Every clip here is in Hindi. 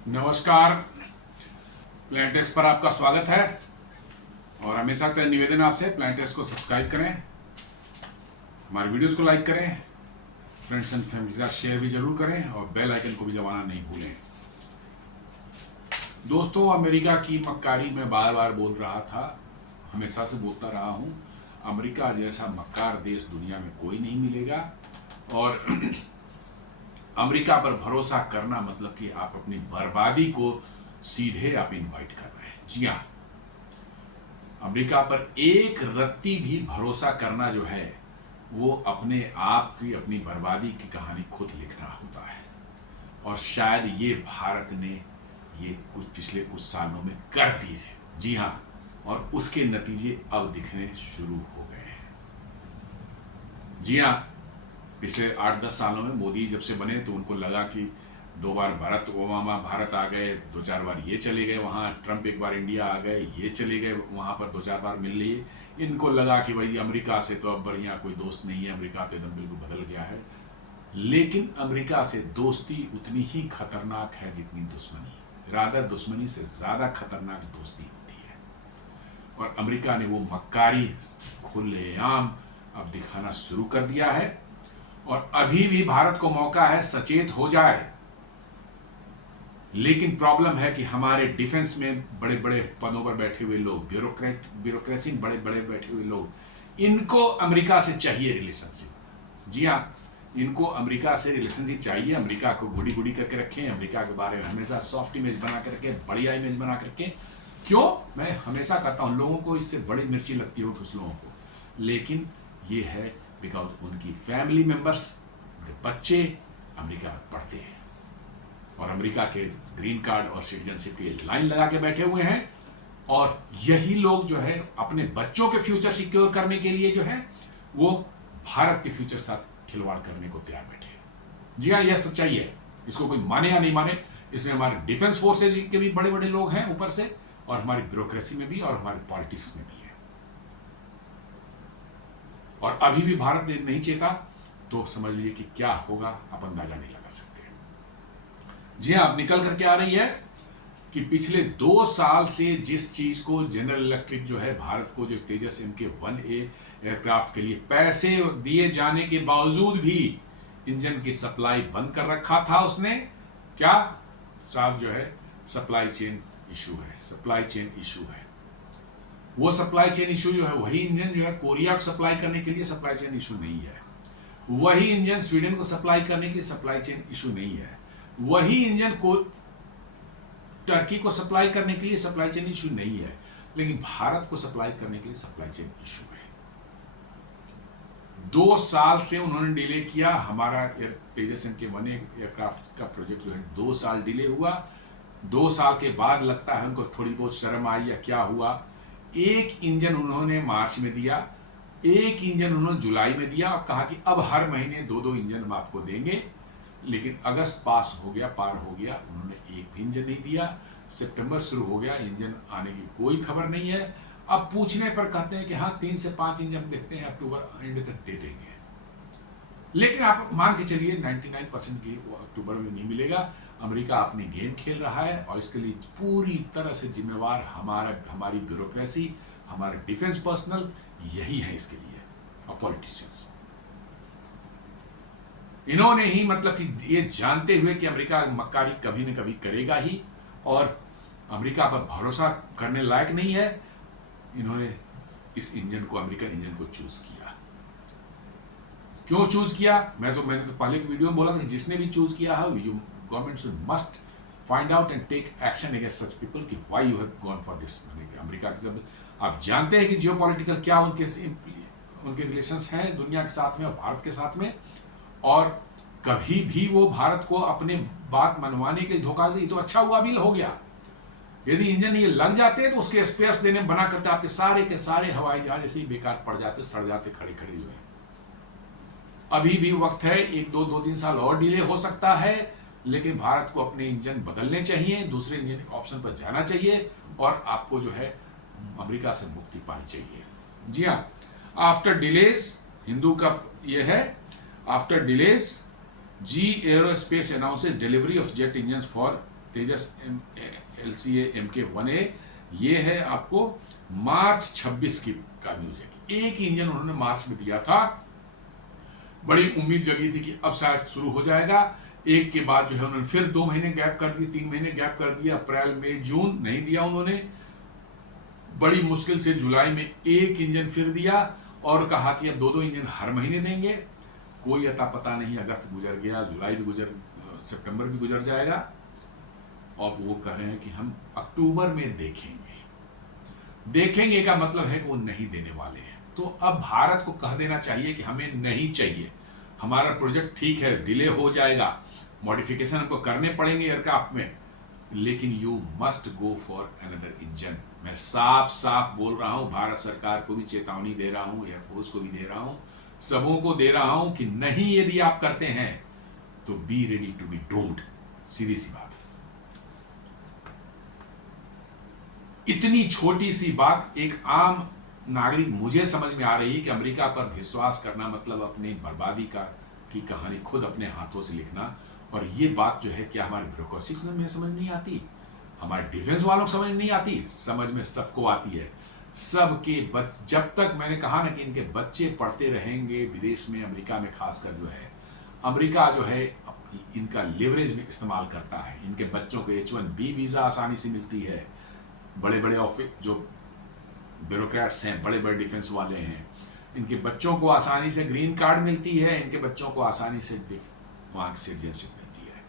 नमस्कार। प्लांटेक्स पर आपका स्वागत है और हमेशा का निवेदन आपसे प्लांटेक्स को सब्सक्राइब करें, हमारे वीडियोस को लाइक करें, फ्रेंड्स एंड फैमिली के साथ शेयर भी जरूर करें और बेल आइकन को भी दबाना नहीं भूलें। दोस्तों, अमेरिका की मक्कारी में बार बार बोल रहा था, हमेशा से बोलता रहा हूँ, अमेरिका जैसा मक्कार देश दुनिया में कोई नहीं मिलेगा। और अमेरिका पर भरोसा करना मतलब कि आप अपनी बर्बादी को सीधे आप इनवाइट कर रहे हैं। जी हाँ, अमेरिका पर एक रत्ती भी भरोसा करना जो है वो अपने आप की अपनी बर्बादी की कहानी खुद लिखना होता है। और शायद ये भारत ने ये पिछले कुछ सालों में कर दी है। जी हाँ, और उसके नतीजे अब दिखने शुरू हो गए हैं। जी हाँ, पिछले 8-10 सालों में मोदी जब से बने तो उनको लगा कि 2 बार भारत ओबामा भारत आ गए, 2-4 बार ये चले गए वहाँ, ट्रंप एक बार इंडिया आ गए, ये चले गए वहाँ पर 2-4 बार मिल लिए। इनको लगा कि भाई अमेरिका से तो अब बढ़िया कोई दोस्त नहीं है, अमेरिका तो एकदम बिल्कुल बदल गया है। लेकिन अमेरिका से दोस्ती उतनी ही खतरनाक है जितनी दुश्मनी। रादर दुश्मनी से ज़्यादा खतरनाक दोस्ती होती है। और अमेरिका ने वो मक्कारी खुलेआम अब दिखाना शुरू कर दिया है। और अभी भी भारत को मौका है सचेत हो जाए। लेकिन प्रॉब्लम है कि हमारे डिफेंस में बड़े बड़े पदों पर बैठे हुए लोग, ब्यूरोक्रेसी में बड़े बड़े बैठे हुए लोग, इनको अमेरिका से चाहिए रिलेशनशिप। जी हाँ, इनको अमेरिका से रिलेशनशिप चाहिए। अमेरिका को गुड़ी गुड़ी करके रखें, अमेरिका के बारे में हमेशा सॉफ्ट इमेज बना कर रखें, बढ़िया इमेज बना करके। क्यों? मैं हमेशा कहता हूँ, लोगों को इससे बड़ी मिर्ची लगती हो कुछ लोगों को, लेकिन ये है बिकॉज उनकी फैमिली मेंबर्स, बच्चे अमेरिका में पढ़ते हैं और अमेरिका के ग्रीन कार्ड और सिटीजनशिप की लाइन लगा के बैठे हुए हैं। और यही लोग जो है अपने बच्चों के फ्यूचर सिक्योर करने के लिए जो है वो भारत के फ्यूचर साथ खिलवाड़ करने को तैयार बैठे हैं। जी हाँ, यह सच्चाई है, इसको कोई माने या नहीं माने। इसमें हमारे डिफेंस फोर्सेज के भी बड़े बड़े लोग हैं ऊपर से, और हमारी ब्यूरोक्रेसी में भी और हमारे पॉलिटिक्स में भी है। और अभी भी भारत नहीं चेता तो समझ लीजिए कि क्या होगा आप अंदाजा नहीं लगा सकते। जी हाँ, अब निकल करके आ रही है कि पिछले 2 साल से जिस चीज को जनरल इलेक्ट्रिक जो है भारत को जो तेजस MK-1A एयरक्राफ्ट के लिए पैसे दिए जाने के बावजूद भी इंजन की सप्लाई बंद कर रखा था उसने। क्या साहब जो है सप्लाई चेन इशू है, सप्लाई चेन इशू है। वो सप्लाई चेन इशू जो है, वही इंजन जो है कोरिया को सप्लाई करने के लिए सप्लाई चेन इशू नहीं है। वही इंजन स्वीडन को सप्लाई करने के लिए सप्लाई चेन इशू नहीं है। वही इंजन को टर्की को सप्लाई करने के लिए सप्लाई चेन इशू नहीं है। लेकिन भारत को सप्लाई करने के लिए सप्लाई चेन इशू है। 2 साल से उन्होंने डिले किया। हमारा तेजस MK-1 एयरक्राफ्ट का प्रोजेक्ट जो है 2 साल डिले हुआ। 2 साल के बाद लगता है उनको थोड़ी बहुत शर्म आई या क्या हुआ। एक इंजन उन्होंने मार्च में दिया, एक इंजन उन्होंने जुलाई में दिया और कहा कि अब हर महीने 2-2 इंजन हम आपको देंगे। लेकिन अगस्त पार हो गया, उन्होंने एक भी इंजन नहीं दिया। सितंबर शुरू हो गया, इंजन आने की कोई खबर नहीं है। अब पूछने पर कहते हैं कि हाँ 3 से 5 इंजन देखते हैं, अक्टूबर एंड तक दे देंगे। लेकिन आप मान के चलिए 99% की वो अक्टूबर में नहीं मिलेगा। अमेरिका अपनी गेम खेल रहा है और इसके लिए पूरी तरह से जिम्मेवार हमारी ब्यूरोक्रेसी, हमारे डिफेंस पर्सनल यही है इसके लिए, और पॉलिटिशियंस। इन्होंने ही मतलब कि ये जानते हुए कि अमेरिका मक्कारी कभी न कभी करेगा ही और अमेरिका पर भरोसा करने लायक नहीं है, इन्होंने इस इंजन को, अमेरिकन इंजन को चूज किया। क्यों चूज किया? मैंने तो पहले की वीडियो में बोला था कि जिसने भी चूज किया है, government should must find out and take action against such people कि why you have gone for this. America के जब आप जानते हैं कि जियोपॉलिटिकल क्या उनके रिलेशंस हैं दुनिया के साथ में और भारत के साथ में, और कभी भी वो भारत को अपने बात मनवाने के धोखा से, तो अच्छा हुआ भी हो गया। यदि इंजन ये लग जाते हैं तो उसके स्पेयर्स देने बना करते आपके सारे के सारे हवाई जहाज ऐसे ही बेकार पड़ जाते, सड़ जाते खड़े खड़े हुए। अभी भी वक्त है, 1-2-3 साल और डिले हो सकता है, लेकिन भारत को अपने इंजन बदलने चाहिए, दूसरे इंजन ऑप्शन पर जाना चाहिए और आपको जो है अमेरिका से मुक्ति पानी चाहिए। जी हाँ, आफ्टर डिलेज, हिंदू का ये है, after delays G aerospace announces delivery of jet engine for Tejas LCA Mk1A, ये है आपको मार्च 26 की का न्यूज है। एक ही इंजन उन्होंने मार्च में दिया था, बड़ी उम्मीद जगी थी कि अब शायद शुरू हो जाएगा। एक के बाद जो है उन्होंने फिर 2 महीने गैप कर दिए, 3 महीने गैप कर दिया, अप्रैल मई जून नहीं दिया उन्होंने। बड़ी मुश्किल से जुलाई में एक इंजन फिर दिया और कहा कि अब 2-2 इंजन हर महीने देंगे। कोई अता पता नहीं, अगस्त गुजर गया, जुलाई भी सितंबर भी गुजर जाएगा, और वो कह रहे हैं कि हम अक्टूबर में देखेंगे। देखेंगे का मतलब है कि वो नहीं देने वाले हैं। तो अब भारत को कह देना चाहिए कि हमें नहीं चाहिए, हमारा प्रोजेक्ट ठीक है, डिले हो जाएगा, मॉडिफिकेशन हमको करने पड़ेंगे एयरक्राफ्ट में, लेकिन you must go for another engine. मैं साफ साफ बोल रहा हूं, भारत सरकार को भी चेतावनी दे रहा हूं, एयरफोर्स को भी दे रहा हूं, सबों को दे रहा हूं कि नहीं, यदि आप करते हैं तो be ready to be doomed. सीधी सी बात। इतनी छोटी सी बात एक आम नागरिक मुझे समझ में आ रही है कि अमेरिका पर विश्वास करना मतलब अपनी बर्बादी की कहानी खुद अपने हाथों से लिखना। और ये बात जो है, क्या हमारे ब्यूरोक्रेसी को में समझ नहीं आती, हमारे डिफेंस वालों को समझ नहीं आती? समझ में सबको आती है। सबके जब तक मैंने कहा ना कि इनके बच्चे पढ़ते रहेंगे विदेश में, अमेरिका में खासकर जो है, अमेरिका जो है इनका लेवरेज भी इस्तेमाल करता है। इनके बच्चों को H1B वीज़ा आसानी से मिलती है। बड़े बड़े ऑफिस जो ब्यूरोक्रेट्स हैं, बड़े बड़े डिफेंस वाले हैं, इनके बच्चों को आसानी से ग्रीन कार्ड मिलती है, इनके बच्चों को आसानी से वहाँ की सिटीजनशिप मिलती है।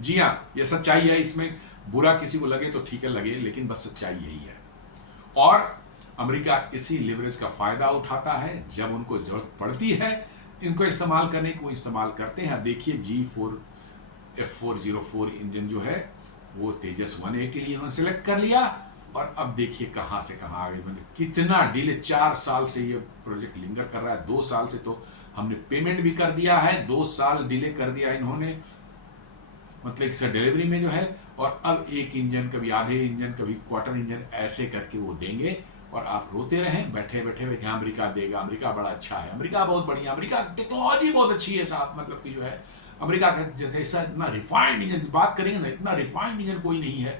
जी हाँ, ये सच्चाई है। इसमें बुरा किसी को लगे तो ठीक है, लगे, लेकिन बस सच्चाई यही है। और अमेरिका इसी लेवरेज का फायदा उठाता है। जब उनको जरूरत पड़ती है इनको इस्तेमाल करने को, इस्तेमाल करते हैं। देखिए F404 इंजन जो है वो तेजस 1A के लिए उन्होंने सिलेक्ट कर लिया, और अब देखिए कहां से कहां आगे। मैंने कितना डिले, 4 साल से ये प्रोजेक्ट लिंगर कर रहा है। 2 साल से तो हमने पेमेंट भी कर दिया है, 2 साल डिले कर दिया इन्होंने, मतलब इससे डिलीवरी में जो है। और अब एक इंजन, कभी आधे इंजन, कभी क्वार्टर इंजन, ऐसे करके वो देंगे। और आप रोते रहें बैठे बैठे हुए कि अमेरिका देगा, अमेरिका बड़ा अच्छा है, अमेरिका बहुत बढ़िया, अमेरिका टेक्नोलॉजी बहुत अच्छी है साहब। मतलब कि जो है अमेरिका का जैसे ऐसा इतना रिफाइंड इंजन, बात करेंगे ना, इतना रिफाइंड इंजन कोई नहीं है।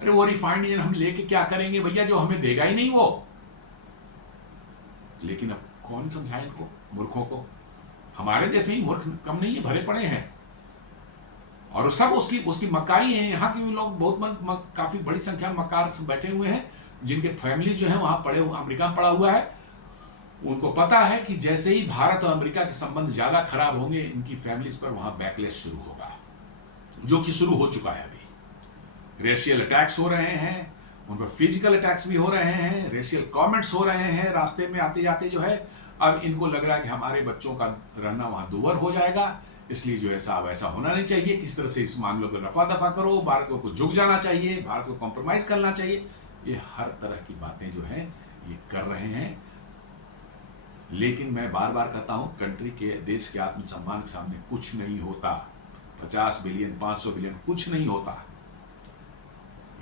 अरे वो रिफाइंड इंजन हम लेके क्या करेंगे भैया, जो हमें देगा ही नहीं वो। लेकिन अब कौन समझाए इनको, मूर्खों को? हमारे देश में ही मूर्ख कम नहीं है, भरे पड़े हैं। और सब उसकी मक्कारी है। यहाँ के भी लोग बहुत काफी बड़ी संख्या में मक्कार बैठे हुए हैं, जिनके फैमिली जो है वहां पड़े हुए, अमेरिका में पड़ा हुआ है। उनको पता है कि जैसे ही भारत और अमेरिका के संबंध ज्यादा खराब होंगे, इनकी फैमिलीज पर वहां बैकलेश शुरू होगा, जो कि शुरू हो चुका है। अभी रेशियल अटैक्स हो रहे हैं, उन पर फिजिकल अटैक्स भी हो रहे हैं, रेशियल कमेंट्स हो रहे हैं रास्ते में आते जाते जो है। अब इनको लग रहा है कि हमारे बच्चों का रहना वहां दूभर हो जाएगा, इसलिए जो है साहब ऐसा होना नहीं चाहिए। किस तरह से इस मामलों को रफा दफा करो, भारत को झुक जाना चाहिए, भारत को कॉम्प्रोमाइज करना चाहिए। ये हर तरह की बातें जो हैं ये कर रहे हैं। लेकिन मैं बार बार कहता हूं, कंट्री के, देश के आत्मसम्मान के सामने कुछ नहीं होता। 50 बिलियन 500 बिलियन कुछ नहीं होता।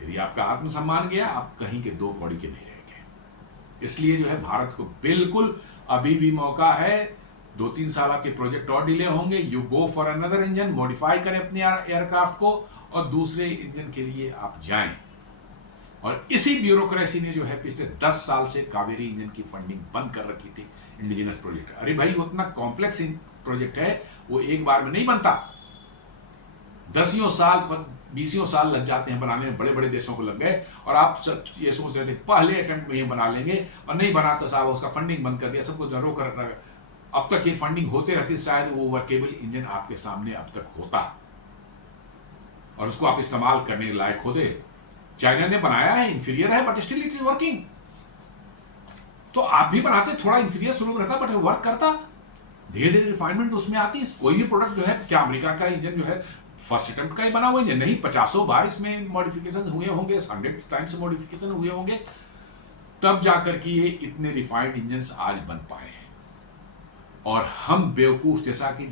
यदि आपका आत्मसम्मान गया, आप कहीं के 2 कौड़ी के नहीं रहेंगे। इसलिए जो है भारत को बिल्कुल अभी भी मौका है। 2-3 साल आपके प्रोजेक्ट और डिले होंगे, you go for another engine, modify करें अपने एयरक्राफ्ट को और दूसरे इंजन के लिए आप जाएं। और इसी ब्यूरोक्रेसी ने जो है पिछले 10 साल से कावेरी इंजन की फंडिंग बंद कर रखी थी, इंडिजिनस प्रोजेक्ट। अरे भाई, उतना कॉम्प्लेक्स प्रोजेक्ट है, वो एक बार में नहीं बनता। 10 साल 20 साल लग जाते हैं बनाने में, बड़े बड़े देशों को लग गए। और आप ये सोच रहे थे पहले अटेम्प्ट में ही बना लेंगे, और नहीं बना तो साहब उसका फंडिंग बंद कर दिया, सबको रोक कर रखा। अब तक ये फंडिंग होते रहती, शायद वो वर्केबल इंजन आपके सामने अब तक होता और उसको आप इस्तेमाल करने लायक होते। चाइना ने बनाया है, इंफीरियर है, but still it is working. तो आप भी बनाते, थोड़ा इंफीरियर शुरू में रहता, बट वर्क करता। धीरे धीरे रिफाइनमेंट उसमें आती। कोई भी प्रोडक्ट जो है, क्या अमेरिका का इंजन जो है फर्स्ट अटेम्प्ट का ही बना हुआ इंजन नहीं, 50 बार इसमें मॉडिफिकेशन हुए होंगे, 100 टाइम्स मॉडिफिकेशन हुए होंगे, तब जाकर के ये इतने रिफाइंड इंजन आज बन पाए हैं। और हम बेवकूफ जैसा कि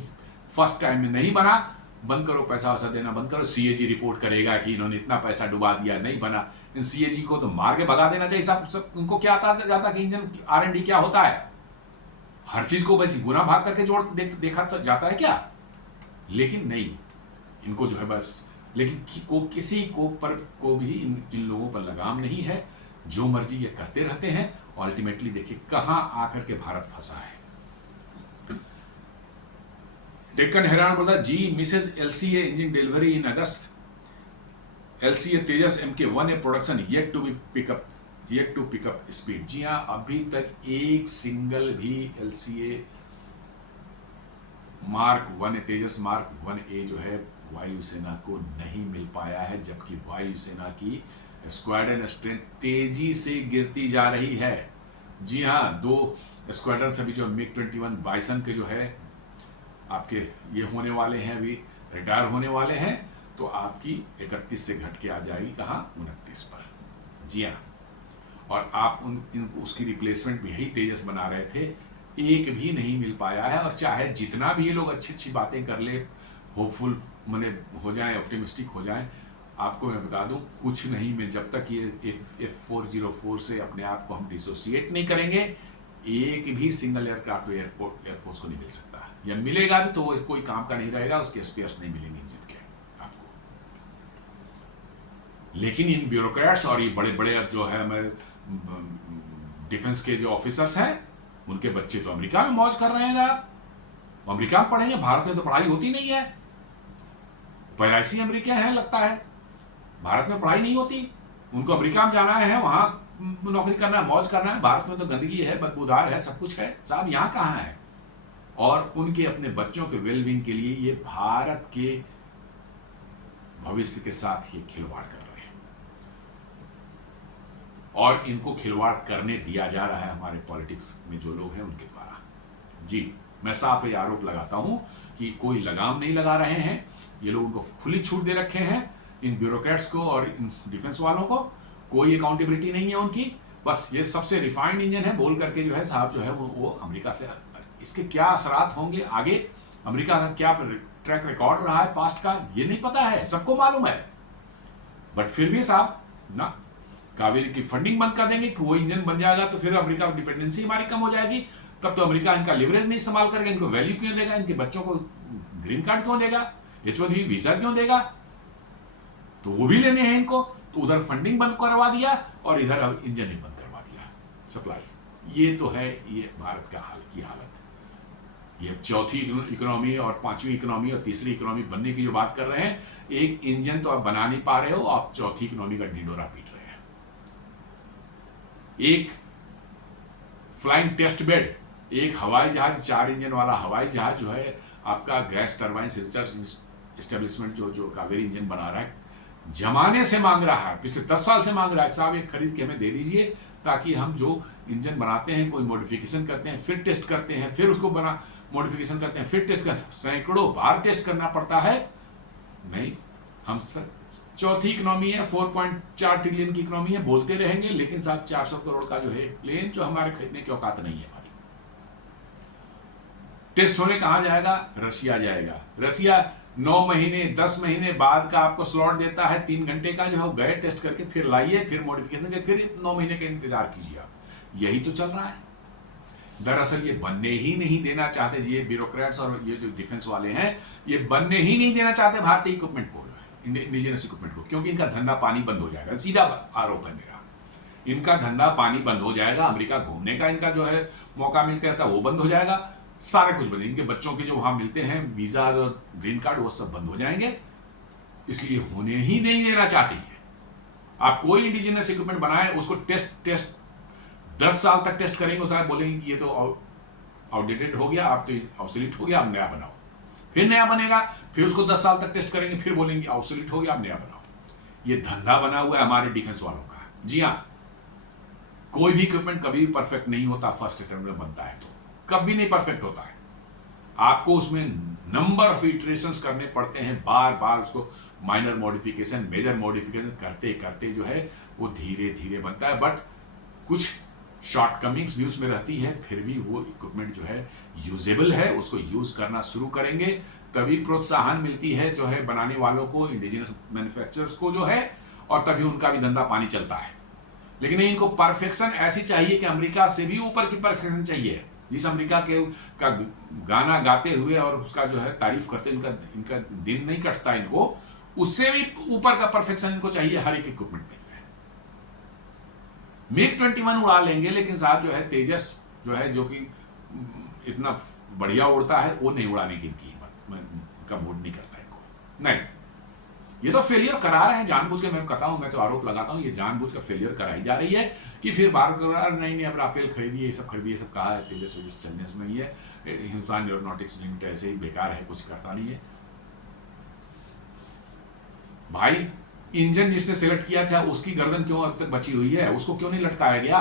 फर्स्ट टाइम में नहीं बना, बंद करो, पैसा वैसा देना बंद करो, CAG रिपोर्ट करेगा कि इन्होंने इतना पैसा डुबा दिया, नहीं बना। इन CAG को तो मार के भगा देना चाहिए। सब उनको क्या आता जाता कि इंजन R&D क्या होता है, हर चीज को बस गुना भाग करके देखा तो जाता है क्या? लेकिन नहीं, इनको जो है बस लेकिन किसी को पर को भी इन लोगों पर लगाम नहीं है, जो मर्जी ये करते रहते हैं। अल्टीमेटली देखिए कहां आकर के भारत फंसा है। डेक्कन हेराल्ड बोलता है, GE misses LCA engine delivery in August, LCA Tejas MK1A production yet to pick up speed. जी हाँ, अभी तक एक सिंगल भी एलसीए मार्क 1 तेजस मार्क 1A जो है वायुसेना को नहीं मिल पाया है, जबकि वायुसेना की स्क्वाड्रन स्ट्रेंथ तेजी से गिरती जा रही है। जी हाँ, 2 स्क्वाड्रन अभी जो MiG-21 बाइसन के जो है आपके ये होने वाले हैं, अभी रिटायर होने वाले हैं, तो आपकी 31 से घट के आ जाएगी कहाँ, 29 पर। जी हाँ, और आप इनको उसकी रिप्लेसमेंट भी यही तेजस बना रहे थे, एक भी नहीं मिल पाया है। और चाहे जितना भी ये लोग अच्छी अच्छी बातें कर ले, होपफुल मने हो जाए, ऑप्टिमिस्टिक हो जाए, आपको मैं बता दूं कुछ नहीं मिल, जब तक ये F404 से अपने आप को हम डिसोसिएट नहीं करेंगे, एक भी सिंगल एयरक्राफ्ट एयरफोर्स को नहीं मिल सकता, या मिलेगा भी तो वो कोई काम का नहीं रहेगा, उसके स्पेयर्स नहीं मिलेंगे इंजन के आपको। लेकिन इन ब्यूरोक्रेट्स और ये बड़े बड़े अब जो है हमारे डिफेंस के जो ऑफिसर्स हैं, उनके बच्चे तो अमेरिका में मौज कर रहे हैं। आप अमेरिका में पढ़ेंगे, भारत में तो पढ़ाई होती नहीं है, पैदाइशी अमेरिका है लगता है, भारत में पढ़ाई नहीं होती। उनको अमेरिका में जाना है, वहां नौकरी करना है, मौज करना है। भारत में तो गंदगी है, बदबूदार है, सब कुछ है साहब, यहाँ कहाँ है। और उनके अपने बच्चों के वेलबींग के लिए ये भारत के भविष्य के साथ ये खिलवाड़ कर रहे हैं, और इनको खिलवाड़ करने दिया जा रहा है हमारे पॉलिटिक्स में जो लोग हैं उनके द्वारा। जी, मैं साफ ये आरोप लगाता हूं कि कोई लगाम नहीं लगा रहे हैं, ये लोग उनको खुली छूट दे रखे हैं, इन ब्यूरोक्रेट्स को और इन डिफेंस वालों को कोई अकाउंटेबिलिटी नहीं है उनकी। बस ये सबसे रिफाइंड इंजन है बोल करके जो है साहब जो है वो अमेरिका से, इसके क्या असरात होंगे आगे, अमेरिका का क्या ट्रैक रिकॉर्ड रहा है पास्ट का, ये नहीं पता है, सबको मालूम है। बट फिर भी साहब ना, कावेरी की फंडिंग बंद कर देंगे कि वो इंजन बन जाएगा तो फिर अमेरिका की डिपेंडेंसी हमारी कम हो जाएगी, तब तो अमेरिका इनका लिवरेज नहीं इस्तेमाल करेगा, इनको वैल्यू क्यों देगा, इनके बच्चों को ग्रीन कार्ड क्यों देगा, H1B वीजा क्यों देगा, तो वो भी लेने हैं इनको। तो उधर फंडिंग बंद करवा दिया और इधर अब इंजन ही बंद करवा दिया सप्लाई। ये तो है ये भारत का हाल की हालत। ये चौथी इकोनॉमी और पांचवी इकोनॉमी और तीसरी इकोनॉमी बनने की जो बात कर रहे हैं, एक इंजन तो आप बना नहीं पा रहे हो, आप चौथी इकोनॉमी का ढिंडोरा पीट रहे हैं। एक फ्लाइंग टेस्ट बेड, एक हवाई जहाज, 4 इंजन वाला हवाई जहाज जो है आपका गैस टरबाइन रिसर्च एस्टेब्लिशमेंट जो कावेरी इंजन बना रहा है, जमाने से मांग रहा है, पिछले 10 साल से मांग रहा है, साहब एक खरीद के हमें दे दीजिए, ताकि हम जो इंजन बनाते हैं कोई मॉडिफिकेशन करते हैं, फिर टेस्ट करते हैं, फिर उसको मॉडिफिकेशन करते हैं, फिर टेस्ट कर, सैकड़ों बार टेस्ट करना पड़ता है। नहीं, हम चौथी इकोनॉमी है, 4.4 ट्रिलियन की इकोनॉमी है, बोलते रहेंगे, लेकिन साहब 400 करोड़ का जो है प्लेन जो हमारे खरीदने की औकात नहीं है हमारी। टेस्ट होने कहां जाएगा, रशिया जाएगा। रशिया 9 महीने 10 महीने बाद का आपको स्लॉट देता है, 3 घंटे का, जो है गए टेस्ट करके फिर लाइए, फिर मॉडिफिकेशन करके फिर 9 महीने का इंतजार कीजिए आप। यही तो चल रहा है। दरअसल ये बनने ही नहीं देना चाहते, ये ब्यूरोक्रेट्स और ये जो डिफेंस वाले हैं, ये बनने ही नहीं देना चाहते भारतीय इक्विपमेंट को, इंडिजिनस इक्विपमेंट को, क्योंकि इनका धंधा पानी बंद हो जाएगा। सीधा आरोप है मेरा, इनका धंधा पानी बंद हो जाएगा, अमेरिका घूमने का इनका जो है मौका मिलता रहता है वो बंद हो जाएगा, सारे कुछ बंद, इनके बच्चों के जो वहां मिलते हैं वीजा और ग्रीन कार्ड वो सब बंद हो जाएंगे, इसलिए होने ही नहीं देना चाहती है। आप कोई इंडिजिनस इक्विपमेंट बनाए, उसको टेस्ट 10 साल तक टेस्ट करेंगे, उसके बाद बोलेंगे कि ये तो आउटडेटेड हो गया, आप तो ऑब्सोलीट हो गया, आप नया बनाओ, फिर नया बनेगा, फिर उसको 10 साल तक टेस्ट करेंगे, फिर बोलेंगे ऑब्सोलीट हो गया, आप नया बनाओ। ये धंधा बना हुआ है हमारे डिफेंस वालों का। जी हाँ, कोई भी इक्विपमेंट कभी परफेक्ट नहीं होता, फर्स्ट अटेम्प्ट में बनता है तो कभी नहीं परफेक्ट होता है, आपको उसमें नंबर ऑफ इटरेशंस करने पड़ते हैं, बार बार उसको माइनर मॉडिफिकेशन मेजर मॉडिफिकेशन करते करते जो है वो धीरे धीरे बनता है। बट कुछ शॉर्टकमिंग्स भी उसमें रहती है, फिर भी वो इक्विपमेंट जो है यूजेबल है, उसको यूज करना शुरू करेंगे तभी प्रोत्साहन मिलती है जो है बनाने वालों को, इंडिजिनस मैन्युफैक्चरर्स को जो है, और तभी उनका भी धंधा पानी चलता है। लेकिन इनको परफेक्शन ऐसी चाहिए कि अमेरिका से भी ऊपर की परफेक्शन चाहिए। जिस अमेरिका के का गाना गाते हुए और उसका जो है तारीफ करते इनका दिन नहीं कटता इनको, उससे भी ऊपर का परफेक्शन इनको चाहिए हर एक इक्विपमेंट में। MiG-21 उड़ा लेंगे, लेकिन साहब जो है तेजस जो है, जो कि इतना बढ़िया उड़ता है, वो नहीं उड़ाने की इनकी हिम्मत का मूड नहीं करता इनको। नहीं, ये तो फेलियर करा रहे हैं जानबूझ के। मैं कहता हूं, मैं तो आरोप लगाता हूं, ये जानबूझ कर फेलियर कराई जा रही है कि फिर भारत नहीं अब राफेल खरीदिए, ये सब खरीदिए, सब कहा है, तेजस वेजस चलने से नहीं है। हिंदुस्तान एरोनॉटिक्स लिमिटेड ऐसे ही बेकार है, कुछ करता नहीं है भाई। इंजन जिसने सेलेक्ट किया था उसकी गर्दन क्यों अब तक बची हुई है? उसको क्यों नहीं लटकाया गया?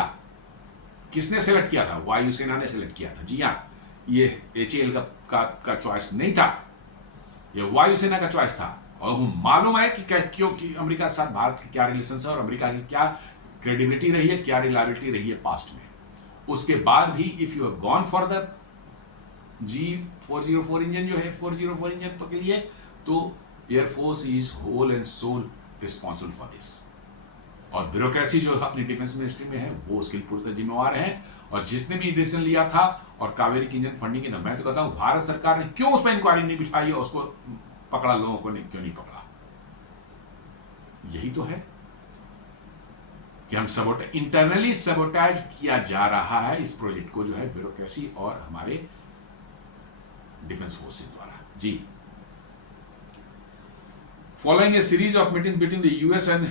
किसने सेलेक्ट किया था? वायुसेना ने सेलेक्ट किया था। जी हाँ, ये HAL का चॉइस नहीं था, ये वायुसेना का चॉइस था। और वो मालूम है कि क्यों, कि अमेरिका के साथ भारत की क्या रिलेशन है और अमेरिका की क्या क्रेडिबिलिटी रही है, क्या रिलायबिलिटी रही है पास्ट में। उसके बाद भी if you have gone for the G404 engine जो है, 404 इंजन के लिए, तो air force is whole and soul responsible for this. और ब्यूरोक्रेसी जो अपनी डिफेंस मिनिस्ट्री में है वो उसके लिए पूरी जिम्मेवार है। और जिसने भी डिसीजन लिया था और कावेरी की इंजन फंडिंग की, मैं तो कहता हूं भारत सरकार ने क्यों उस पर इंक्वायरी नहीं बिठाई और उसको पकड़ा, लोगों को नहीं, क्यों नहीं पकड़ा? यही तो है कि हम इंटरनली सबोटाइज किया जा रहा है इस प्रोजेक्ट को, जो है ब्यूरोक्रेसी और हमारे डिफेंस फोर्सेस द्वारा। जी, following a series of meetings between the US and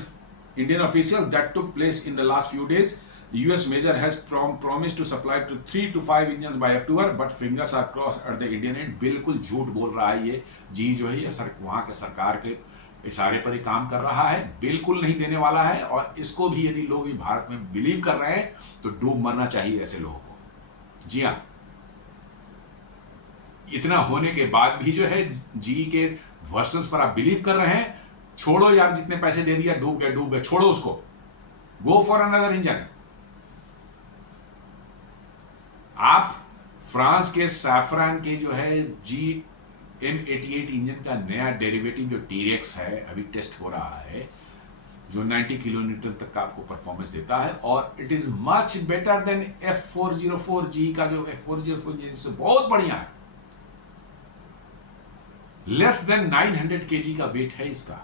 Indian officials that took place in the last few days, the US major has promised to supply to 3 to 5 engines by October, but fingers are crossed at the Indian end। बिल्कुल झूठ बोल रहा है ये जी, जो है ये वहाँ के सरकार के इशारे पर ही काम कर रहा है, बिल्कुल नहीं देने वाला है। और इसको भी यदि लोग भारत में बिलीव कर रहे हैं तो डूब मरना चाहिए ऐसे लोगों को। जी हाँ, इतना होने के बाद भी जो है जी के वर्सन्स पर आप बिलीव कर रहे हैं, छोड़ो यार, जितने पैसे दे दिया, डूब गए, छोड़ो उसको, गो फॉर अनदर इंजन। आप फ्रांस के सैफरान के जो है GM88 इंजन का नया डेरिवेटिव जो टीरेक्स है, अभी टेस्ट हो रहा है, जो 90 किलोमीटर तक का आपको परफॉर्मेंस देता है, और it is much better than F404G का जो F404 इंजन से बहुत बढ़िया है। लेस देन 900 kg का वेट है इसका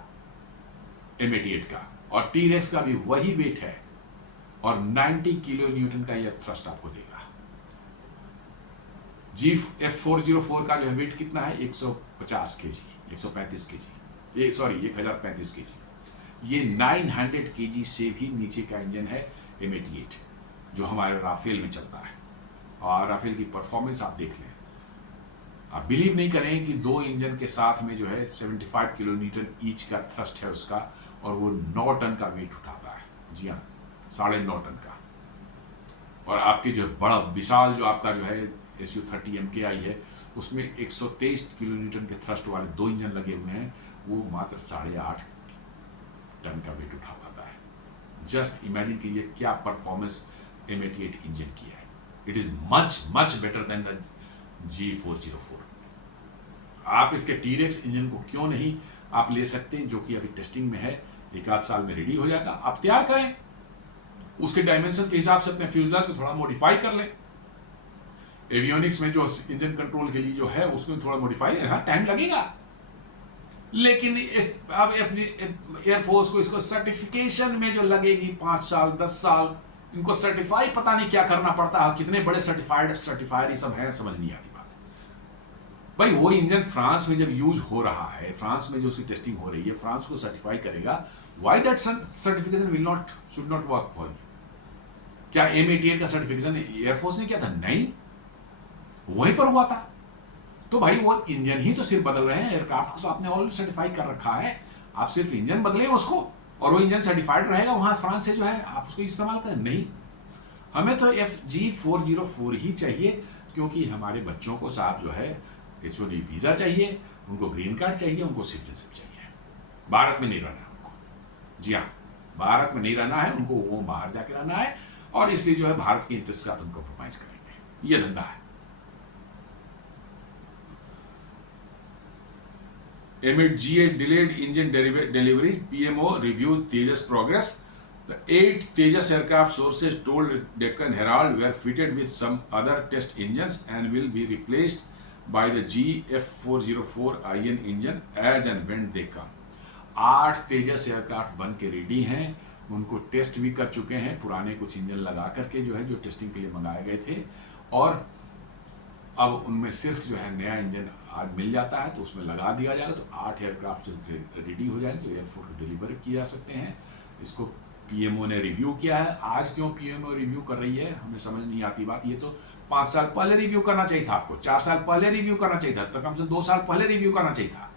M88 का, और टीरेक्स का भी वही वेट है, और 90 किलो न्यूटन का यह थ्रस्ट आपको देगा। F404 का जो है वेट कितना है? 150 kg, 135 kg, सॉरी 1035 kg। ये 900 kg से भी नीचे का इंजन है M88, जो हमारे राफेल में चलता है। और राफेल की परफॉर्मेंस आप देख लें, आप बिलीव नहीं करें कि 2 इंजन के साथ में जो है 75 किलोमीटर ईच का थ्रस्ट है उसका, और वो 9 टन का वेट उठाता है। जी हाँ, 9.5 टन का। और आपके जो बड़ा विशाल जो आपका जो है SU-30 MKI है, उसमें 123 किलोमीटर के थ्रस्ट वाले 2 इंजन लगे हुए हैं, वो मात्र 8.5 टन का वेट उठा पाता है। जस्ट इमेजिन कीजिए क्या परफॉर्मेंस M88 इंजन की है। It is much better than the G404। आप इसके टीरेक्स इंजन को क्यों नहीं आप ले सकते हैं, जो कि अभी टेस्टिंग में है, 1 आध साल में रेडी हो जाएगा। आप तैयार करें, उसके डायमेंशन के हिसाब से अपने फ्यूजलाज को थोड़ा मॉडिफाई कर ले। एवियोनिक्स में जो इंजन कंट्रोल के लिए जो है उसमें थोड़ा मॉडिफाई है, हाँ टाइम लगेगा, लेकिन अब एयरफोर्स को इसको सर्टिफिकेशन में जो लगेगी 5 साल 10 साल, इनको सर्टिफाई पता नहीं क्या करना पड़ता है, कितने बड़े सर्टिफायर ये सब है, समझ नहीं आती बात। भाई वो इंजन फ्रांस में जब यूज हो रहा है, फ्रांस में जो उसकी टेस्टिंग हो रही है, फ्रांस को सर्टिफाई करेगा, why that certification should not work for you? क्या M88 का सर्टिफिकेशन एयरफोर्स ने किया था? नहीं, वहीं पर हुआ था। तो भाई वो इंजन ही तो सिर्फ बदल रहे हैं, एयरक्राफ्ट को तो आपने ऑलरेडी सर्टिफाई कर रखा है, आप सिर्फ इंजन बदले उसको, और वो इंजन सर्टिफाइड रहेगा वहां फ्रांस से जो है, आप उसको इस्तेमाल करें। नहीं, हमें तो G404 ही चाहिए, क्योंकि हमारे बच्चों को साहब जो है H1B वीजा चाहिए, उनको ग्रीन कार्ड चाहिए, उनको सिटीजनशिप चाहिए, भारत में नहीं रहना है उनको। जी हाँ, भारत में नहीं रहना है उनको, वो बाहर जाके रहना है, और इसलिए जो है भारत के इंटरेस्ट के साथ उनको कॉम्प्रोमाइज करेंगे, ये धंधा है। Amid GA delayed engine deliveries, PMO reviews Tejas progress. The 8 Tejas aircraft, sources told Deccan Herald, were fitted with some other test engines and will be replaced by the GF404 IN engine as and when they come. 8 Tejas aircraft बन के रेडी हैं, उनको टेस्ट भी कर चुके हैं, पुराने कुछ इंजन लगा करके जो है, जो टेस्टिंग के लिए मंगाए गए थे, और अब उनमें सिर्फ जो है नया इंजन आज मिल जाता है तो उसमें लगा दिया जाएगा, तो 8 एयरक्राफ्ट रेडी हो जाएंगे जो एयरफोर्स को डिलीवर किए जा सकते हैं। इसको पीएमओ ने रिव्यू किया है। आज क्यों पीएमओ रिव्यू कर रही है हमें समझ नहीं आती बात। ये तो 5 साल पहले रिव्यू करना चाहिए था आपको, 4 साल पहले रिव्यू करना चाहिए था, तो कम से कम 2 साल पहले रिव्यू करना चाहिए था।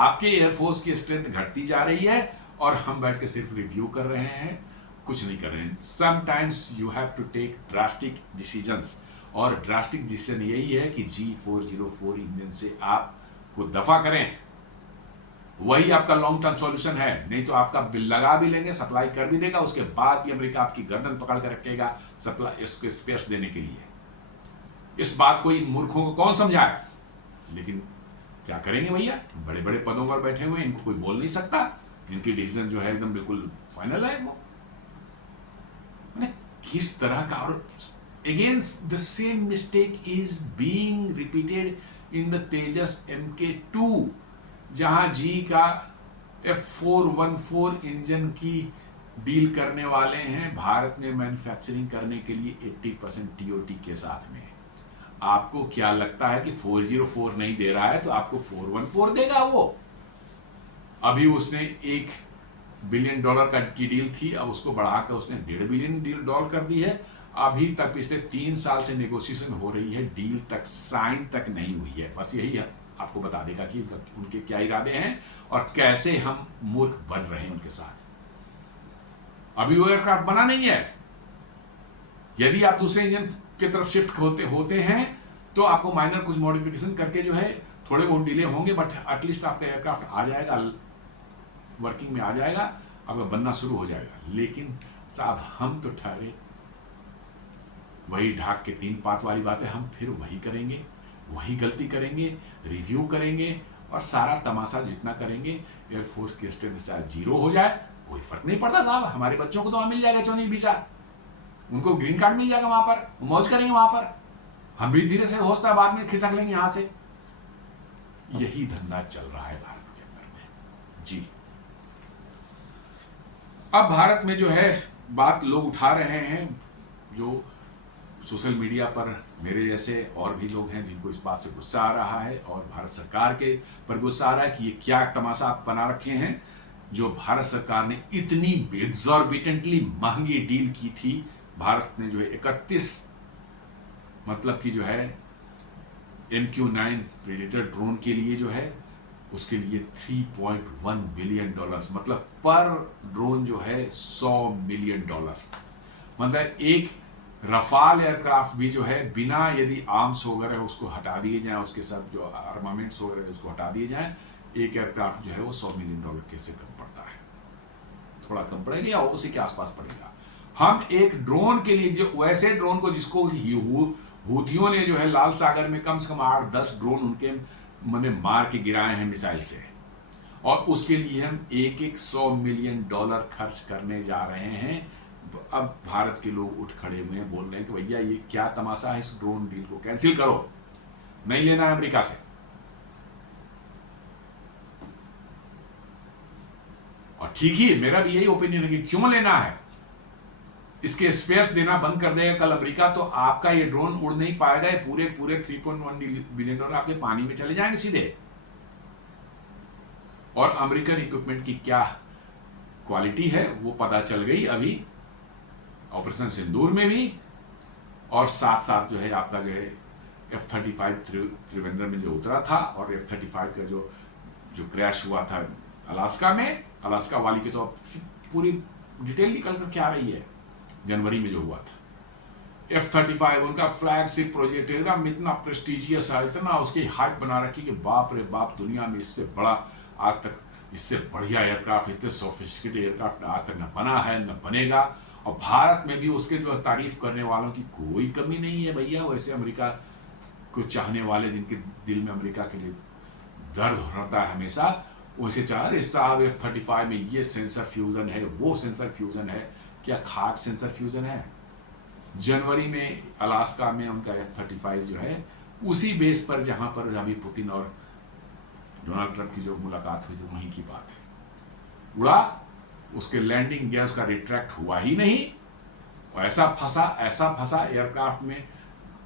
आपके एयरफोर्स की स्ट्रेंथ घटती जा रही है और हम बैठ के सिर्फ रिव्यू कर रहे हैं, कुछ नहीं कर रहे हैं। Sometimes you have to take drastic decisions, और ड्रास्टिक डिसीजन यही है कि G404 इंजन से आपको दफा करें, वही आपका लॉन्ग टर्म सॉल्यूशन है। नहीं तो आपका बिल लगा भी लेंगे, सप्लाई कर भी देगा, उसके बाद भी अमेरिका आपकी गर्दन पकड़ कर रखेगा सप्लाई इसके स्पेस देने के लिए। इस बात को इन मूर्खों को कौन समझाए, लेकिन क्या करेंगे भैया, बड़े बड़े पदों पर बैठे हुए, इनको कोई बोल नहीं सकता, इनकी डिसीजन जो है एकदम बिल्कुल फाइनल है। वो किस तरह का, और again the same mistake is being repeated in the Tejas MK2, जहां जी का F414 इंजन की डील करने वाले हैं भारत में मैन्युफैक्चरिंग करने के लिए 80% TOT के साथ में। आपको क्या लगता है कि 404 नहीं दे रहा है तो आपको 414 देगा वो? अभी उसने $1 बिलियन की डील थी, अब उसको बढ़ाकर उसने $1.5 बिलियन कर दी है। अभी तक पिछले 3 साल से नेगोशिएशन हो रही है, डील तक साइन तक नहीं हुई है। बस यही है, आपको बता देगा कि उनके क्या इरादे हैं और कैसे हम मूर्ख बन रहे हैं उनके साथ। अभी वो एयरक्राफ्ट बना नहीं है। यदि आप दूसरे इंजन की तरफ शिफ्ट होते हैं तो आपको माइनर कुछ मॉडिफिकेशन करके जो है थोड़े बहुत डिले होंगे, बट एटलीस्ट आपका एयरक्राफ्ट आ जाएगा, वर्किंग में आ जाएगा, आपका बनना शुरू हो जाएगा। लेकिन साहब हम तो ठहरे वही ढाक के 3 पात वाली बातें, हम फिर वही करेंगे, वही गलती करेंगे, रिव्यू करेंगे और सारा तमाशा जितना करेंगे, एयरफोर्स की स्ट्रेंथ चाहे 0 हो जाए कोई फर्क नहीं पड़ता साहब। हमारे बच्चों को तो वहां मिल जाएगा चौनी वीजा, उनको ग्रीन कार्ड मिल जाएगा, वहां पर मौज करेंगे, वहां पर हम भी धीरे से होस्ता बाद में खिसक लेंगे यहां से। यही धंधा चल रहा है भारत के अंदर में जी। अब भारत में जो है बात लोग उठा रहे हैं, जो सोशल मीडिया पर मेरे जैसे और भी लोग हैं जिनको इस बात से गुस्सा आ रहा है, और भारत सरकार के पर गुस्सा आ रहा है कि ये क्या तमाशा आप बना रखे हैं। जो भारत सरकार ने इतनी एग्जॉर्बिटेंटली महंगी डील की थी, भारत ने जो है 31 मतलब कि जो है MQ-9 प्रेडेटर ड्रोन के लिए जो है उसके लिए $3.1 बिलियन, मतलब पर ड्रोन जो है $100 मिलियन। मतलब एक रफाल एयरक्राफ्ट भी जो है बिना यदि आर्म्स वगैरह उसको हटा दिए जाएं, उसके साथ जो आर्मामेंट्स वगैरह उसको हटा दिए जाएं, एक एयरक्राफ्ट जो है वो $100 मिलियन कैसे कम पड़ता है, थोड़ा कम पड़ेगा या उसी के आसपास पड़ेगा। हम एक ड्रोन के लिए, जो वैसे ड्रोन को जिसको हूथियों ने जो है लाल सागर में कम से कम 8-10 ड्रोन उनके मैंने मार के गिराए हैं मिसाइल से, और उसके लिए हम एक $100 मिलियन खर्च करने जा रहे हैं। अब भारत के लोग उठ खड़े हुए हैं, बोल रहे हैं कि भैया ये क्या तमाशा है, इस ड्रोन डील को कैंसिल करो, नहीं लेना है अमेरिका से। और ठीक ही, मेरा भी यही ओपिनियन है कि क्यों लेना है, इसके स्पेयर्स देना बंद कर देगा कल अमेरिका, तो आपका ये ड्रोन उड़ नहीं पाएगा, ये पूरे 3.1 बिलियन आपके पानी में चले जाएंगे सीधे। और अमेरिकन इक्विपमेंट की क्या क्वालिटी है वो पता चल गई अभी ऑपरेशन सिंदूर में भी, और साथ साथ जो है आपका जो है F-35 त्रिवेंद्रम में जो उतरा था, और F-35 का जो क्रैश हुआ था अलास्का में, अलास्का वाली की तो पूरी डिटेल निकल करके आ रही है, जनवरी में जो हुआ था। F-35 उनका फ्लैगशिप प्रोजेक्ट है, इतना प्रेस्टिजियस है, इतना उसकी हाइप बना रखी कि बाप रे बाप, दुनिया में इससे बड़ा आज तक, इससे बढ़िया एयरक्राफ्ट, इतने सोफिस्टिकेटेड एयरक्राफ्ट आज तक न बना है न बनेगा। और भारत में भी उसके जो तारीफ करने वालों की कोई कमी नहीं है भैया। वैसे अमेरिका को चाहने वाले, जिनके दिल में अमेरिका के लिए दर्द रहता है हमेशा, वैसे चाह रहे साहब F-35 में ये सेंसर फ्यूजन है, वो सेंसर फ्यूजन है। क्या खाक सेंसर फ्यूजन है? जनवरी में अलास्का में उनका F-35 जो है उसी बेस पर जहां पर अभी पुतिन और डोनाल्ड ट्रंप की जो मुलाकात हुई थी वहीं की बात है। उड़ा, उसके लैंडिंग गियर उसका रिट्रैक्ट हुआ ही नहीं, ऐसा फंसा एयरक्राफ्ट में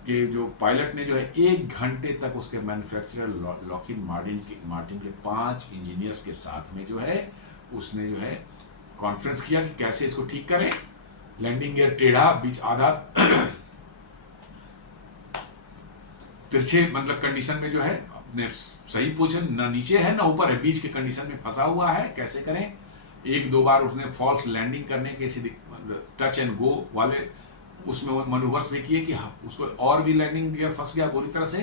कि जो पायलट ने जो है 1 घंटे तक उसके मैन्युफैक्चरर लॉकहीड मार्टिन के 5 इंजीनियर्स के साथ में जो है उसने जो है कॉन्फ्रेंस किया कि कैसे इसको ठीक करें। लैंडिंग गियर टेढ़ा, बीच आधा तिरछे मतलब कंडीशन में जो है अपने सही पोजीशन, ना नीचे है ना ऊपर है, बीच के कंडीशन में फंसा हुआ है, कैसे करें। 1-2 बार उसने फॉल्स लैंडिंग करने के सीधे टच एंड गो वाले उसमें मनूवर्स भी किए कि उसको और भी लैंडिंग गियर फंस गया बुरी तरह से।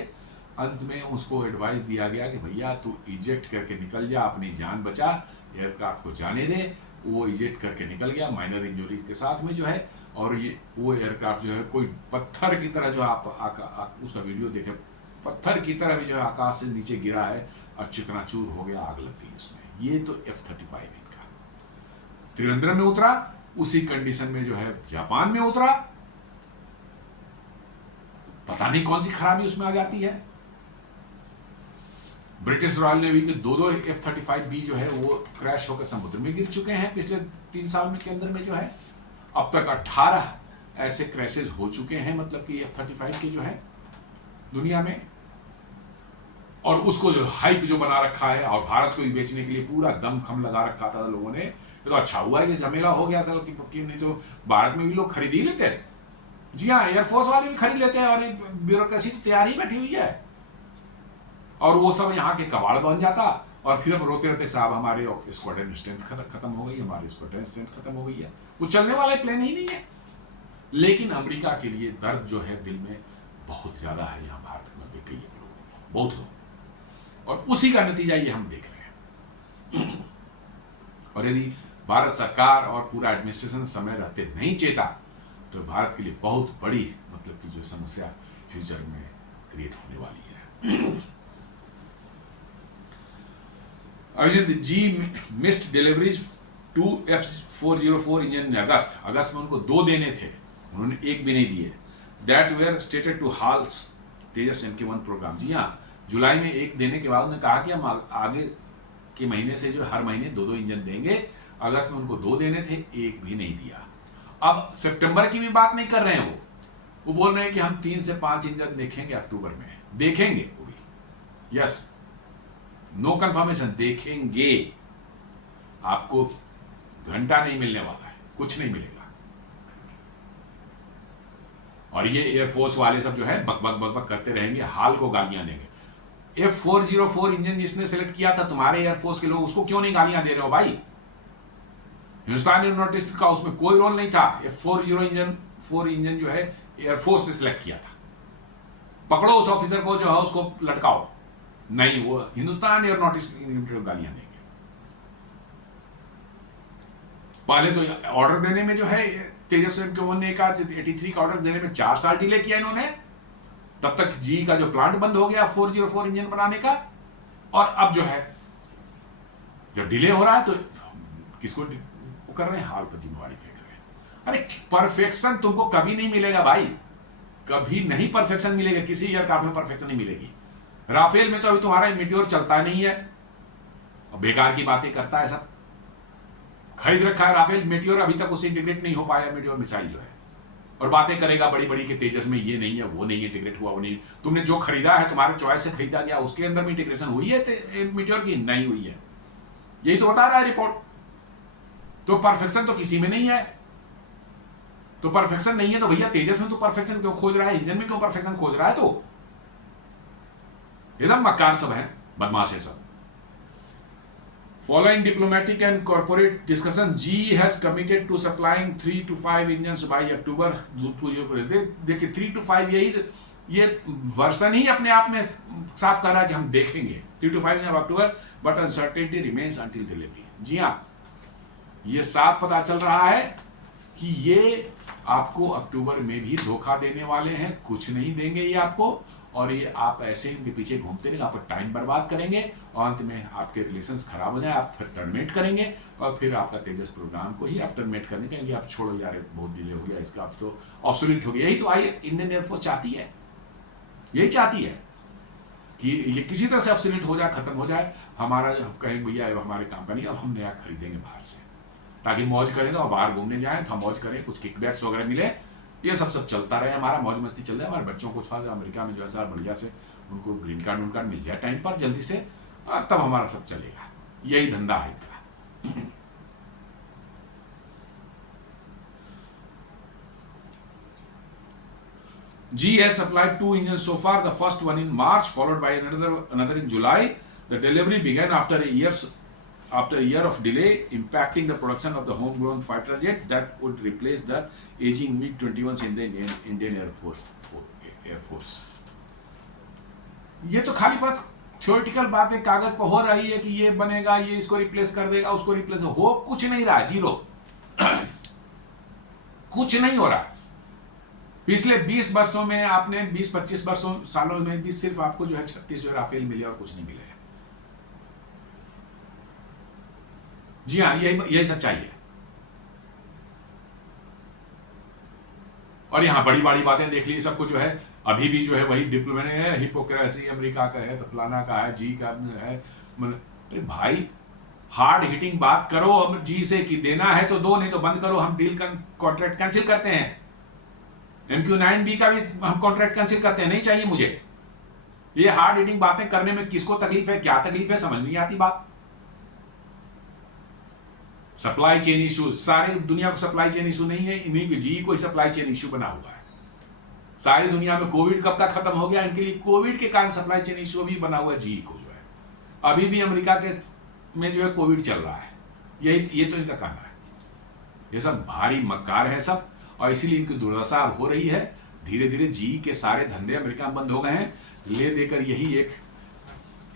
अंत में उसको एडवाइस दिया गया कि भैया तू इजेक्ट करके निकल जा, अपनी जान बचा, एयरक्राफ्ट को जाने दे। वो इजेक्ट करके निकल गया माइनर इंजरी के साथ में जो है, और ये वो एयरक्राफ्ट जो है कोई पत्थर की तरह जो आप उसका वीडियो देखें, पत्थर की तरह भी जो है आकाश से नीचे गिरा है और चिकनाचूर हो गया, आग लग गई इसमें। ये तो F-35 इनका त्रिवेंद्रम में उतरा, उसी कंडीशन में जो है जापान में उतरा, पता नहीं कौन सी खराबी उसमें आ जाती है। ब्रिटिश रॉयल नेवी के 2 F-35B जो है वो क्रैश होकर समुद्र में गिर चुके हैं पिछले 3 साल में के अंदर में जो है। अब तक 18 ऐसे क्रैशेस हो चुके हैं, मतलब कि F-35 के जो है दुनिया में। और उसको जो हाइप जो बना रखा है और भारत को भी बेचने के लिए पूरा दमखम लगा रखा था लोगों ने। ये तो अच्छा हुआ है कि झमेला हो गया असल कि नहीं तो भारत में भी लोग खरीद ही लेते हैं। जी हाँ, एयरफोर्स वाले भी खरीद लेते हैं और ब्यूरोक्रेसी तैयार ही बैठी हुई है, और वो सब यहाँ के कबाड़ बन जाता। और फिर हम रोते रहते साहब हमारे स्क्वाड्रन स्ट्रेंथ खत्म हो गई, हमारी स्क्वाड्रन स्ट्रेंथ खत्म हो गई है। वो चलने वाला प्लेन ही नहीं है। लेकिन अमेरिका के लिए दर्द जो है दिल में बहुत ज्यादा है यहाँ भारत में भी, कई लोग, बहुत लोग, और उसी का नतीजा ये हम देख रहे हैं। और यदि भारत सरकार और पूरा एडमिनिस्ट्रेशन समय रहते नहीं चेता तो भारत के लिए बहुत बड़ी मतलब कि जो समस्या फ्यूचर में क्रिएट होने वाली है। अर्जुन जी मिस्ड डिलीवरीज 2 F-404 इंजन ने अगस्त में उनको 2 देने थे, उन्होंने 1 भी नहीं दिए। That were stated to HAL's Tejas MK1 program. जी हाँ, जुलाई में 1 देने के बाद उन्होंने कहा कि हम आगे के महीने से जो हर महीने 2-2 इंजन देंगे। अगस्त में उनको 2 देने थे, 1 भी नहीं दिया। अब सितंबर की भी बात नहीं कर रहे हैं, वो बोल रहे हैं कि हम 3 से 5 इंजन देखेंगे अक्टूबर में, देखेंगे वो भी, यस, नो कंफर्मेशन, देखेंगे। आपको घंटा नहीं मिलने वाला है, कुछ नहीं मिलेगा। और ये एयरफोर्स वाले सब जो है बक बक बक बक करते रहेंगे, हाल को गालियां देंगे। F-404 इंजन जिसने सेलेक्ट किया था तुम्हारे एयरफोर्स के लोग, उसको क्यों नहीं गालियां दे रहे हो भाई? हिंदुस्तान एयरोनॉटिक्स का उसमें कोई रोल नहीं था। F-4 इंजन जो है एयरफोर्स ने सिलेक्ट किया था। पकड़ो उस ऑफिसर को जो है उसको लटकाओ। नहीं, वो हिंदुस्तान एयरोनॉटिक्स लिमिटेड गालियां देंगे। पहले तो ऑर्डर देने में जो है तेजस MK1 ने कहा 83 का ऑर्डर देने में 4 साल डिले किया इन्होंने। तब तक जी का जो प्लांट बंद हो गया 404 इंजन बनाने का। और अब जो है जब डिले हो रहा है तो किसको कर रहे हैं, हाल पर जिम्मेवारी फेंक रहे हैं। अरे परफेक्शन तुमको कभी नहीं मिलेगा भाई, कभी नहीं परफेक्शन मिलेगा, किसी एयरक्राफ्ट में परफेक्शन नहीं मिलेगी। राफेल में तो अभी तुम्हारा मीटियोर चलता नहीं है, बेकार की बातें करता है सब। खरीद रखा है राफेल, मीटियोर अभी तक उससे इंटीग्रेट नहीं हो पाया, मीटियोर मिसाइल जो है, और बातें करेगा बड़ी बड़ी कि तेजस में ये नहीं है, वो नहीं इंटीग्रेट हुआ, वो नहीं। तुमने जो खरीदा है तुम्हारे चॉइस से खरीदा गया, उसके अंदर में इंटीग्रेशन हुई है मीटियोर की? नहीं हुई है। यही तो बता रहा है रिपोर्ट। तो परफेक्शन तो किसी में नहीं है। तो परफेक्शन नहीं है तो भैया तेजस में तो परफेक्शन क्यों खोज रहा है, इंजन में क्यों परफेक्शन खोज रहा है? तो ये सब मक्कार सब है, बदमाश है सब। Following diplomatic and corporate discussion, GE has committed to supplying 3 to 5 engines by October 2024। देखिए 3 to 5 ये वर्सन ही अपने आप में साफ कर रहा है कि हम देखेंगे 3 to 5 October, but uncertainty remains until delivery. जी हाँ, ये साफ पता चल रहा है कि ये आपको अक्टूबर में भी धोखा देने वाले हैं, कुछ नहीं देंगे ये आपको। और ये आप ऐसे इनके पीछे घूमते रहेंगे, आप टाइम बर्बाद करेंगे और अंत में आपके रिलेशंस खराब हो जाए, आप फिर टर्मिनेट करेंगे और फिर आपका तेजस प्रोग्राम को ही आप टर्मिनेट करने कहेंगे, आप छोड़ो यार बहुत डिले हो गया, इसका अब तो ऑब्सोलीट हो गया। यही तो आई इंडियन एयरफोर्स चाहती है, यही चाहती है। कि ये किसी तरह से ऑब्सोलीट हो जाए, खत्म हो जाए, हमारा कहें भैया हमारे कंपनी अब हम नया खरीदेंगे बाहर से, ताकि मौज करें, तो बाहर घूमने जाएं तो हम मौज करें, कुछ किकबैक्स वगैरह मिले, ये सब चलता रहे, हमारा मौज मस्ती चल रहा है, हमारे बच्चों को थोड़ा अमेरिका में जो है बढ़िया से उनको ग्रीन कार्ड मिल जाए टाइम पर जल्दी से, तब हमारा सब चलेगा। यही धंधा है इनका। GE has supplied 2 engines so far, the first one in March, followed by another in July. The delivery began after a year of delay, impacting the production of the homegrown fighter jet that would replace the aging MiG-21s in the Indian Air Force. ये तो खाली बस थियोरेटिकल बातें कागज पर हो रही है कि ये बनेगा, ये इसको रिप्लेस कर देगा, उसको रिप्लेस हो कुछ नहीं रहा, जीरो। कुछ नहीं हो रहा। पिछले 20 वर्षों में आपने 20-25 सालों में भी सिर्फ आपको जो है 36 जो राफेल मिले और कुछ नहीं मिले। जी हाँ, यही सच्चाई है। और यहां बड़ी बड़ी बातें देख लीजिए, सबको जो है अभी भी जो है वही डिप्लोमेट है, हिपोक्रेसी अमेरिका का है, तो फलाना का है, जी का है। अरे भाई हार्ड हिटिंग बात करो अब जी से कि देना है तो दो, नहीं तो बंद करो, हम डील कॉन्ट्रैक्ट कैंसिल करते हैं। MQ-9B का भी हम कॉन्ट्रैक्ट कैंसिल करते हैं, नहीं चाहिए मुझे। ये हार्ड हिटिंग बातें करने में किसको तकलीफ है, क्या तकलीफ है, समझ नहीं आती बात। सप्लाई चेन इशू, सारी दुनिया को सप्लाई चेन इशू नहीं है, इन्हीं के जी को सप्लाई चेन इशू बना हुआ है। सारी दुनिया में कोविड कब तक खत्म हो गया, इनके लिए कोविड के कारण सप्लाई चेन इशू भी बना हुआ है जी को जो है। अभी भी अमेरिका के में जो है कोविड चल रहा है, ये तो इनका कहना है। ये सब भारी मक्कार है सब, और इसीलिए इनकी दुर्दशा अब हो रही है। धीरे धीरे जी के सारे धंधे अमेरिका में बंद हो गए हैं, ले देकर यही एक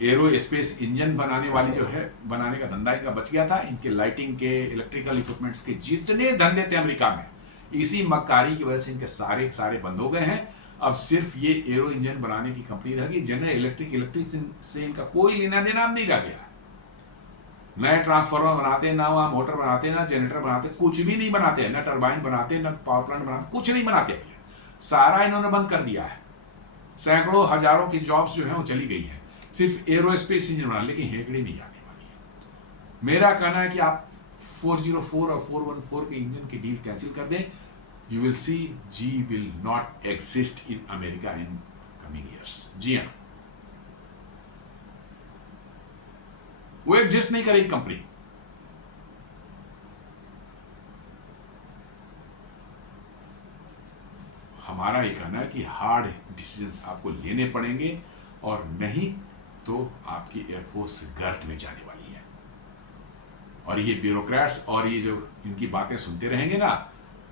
एरो स्पेस इंजन बनाने वाली जो है बनाने का धंधा इनका बच गया था। इनके लाइटिंग के, इलेक्ट्रिकल इक्विपमेंट्स के जितने धंधे थे अमेरिका में, इसी मक्कारी की वजह से इनके सारे बंद हो गए हैं। अब सिर्फ ये एरो इंजन बनाने की कंपनी रहेगी। जनरल इलेक्ट्रिक से इनका कोई लेना देना नहीं रह गया। नए ट्रांसफार्मर बनाते, ना वहां मोटर बनाते, ना जनरेटर बनाते, कुछ भी नहीं बनाते, ना टरबाइन बनाते, ना पावर प्लांट बनाते, कुछ नहीं बनाते। सारा इन्होंने बंद कर दिया है। सैकड़ों हजारों की जॉब्स जो है वो चली गई है सिर्फ एरोस्पेस इंजन बनाने, लेकिन हेकड़ी नहीं आने वाली है। मेरा कहना है कि आप 404 और 414 के इंजन की डील कैंसिल कर दें, you will see GE will not exist in America in coming years. जी हाँ, वो एग्जिस्ट नहीं करेगी कंपनी। हमारा ये कहना है कि हार्ड डिसीजंस आपको लेने पड़ेंगे, और नहीं तो आपकी एयरफोर्स गर्त में जाने वाली है। और ये ब्यूरोक्रेट्स और ये जो इनकी बातें सुनते रहेंगे ना,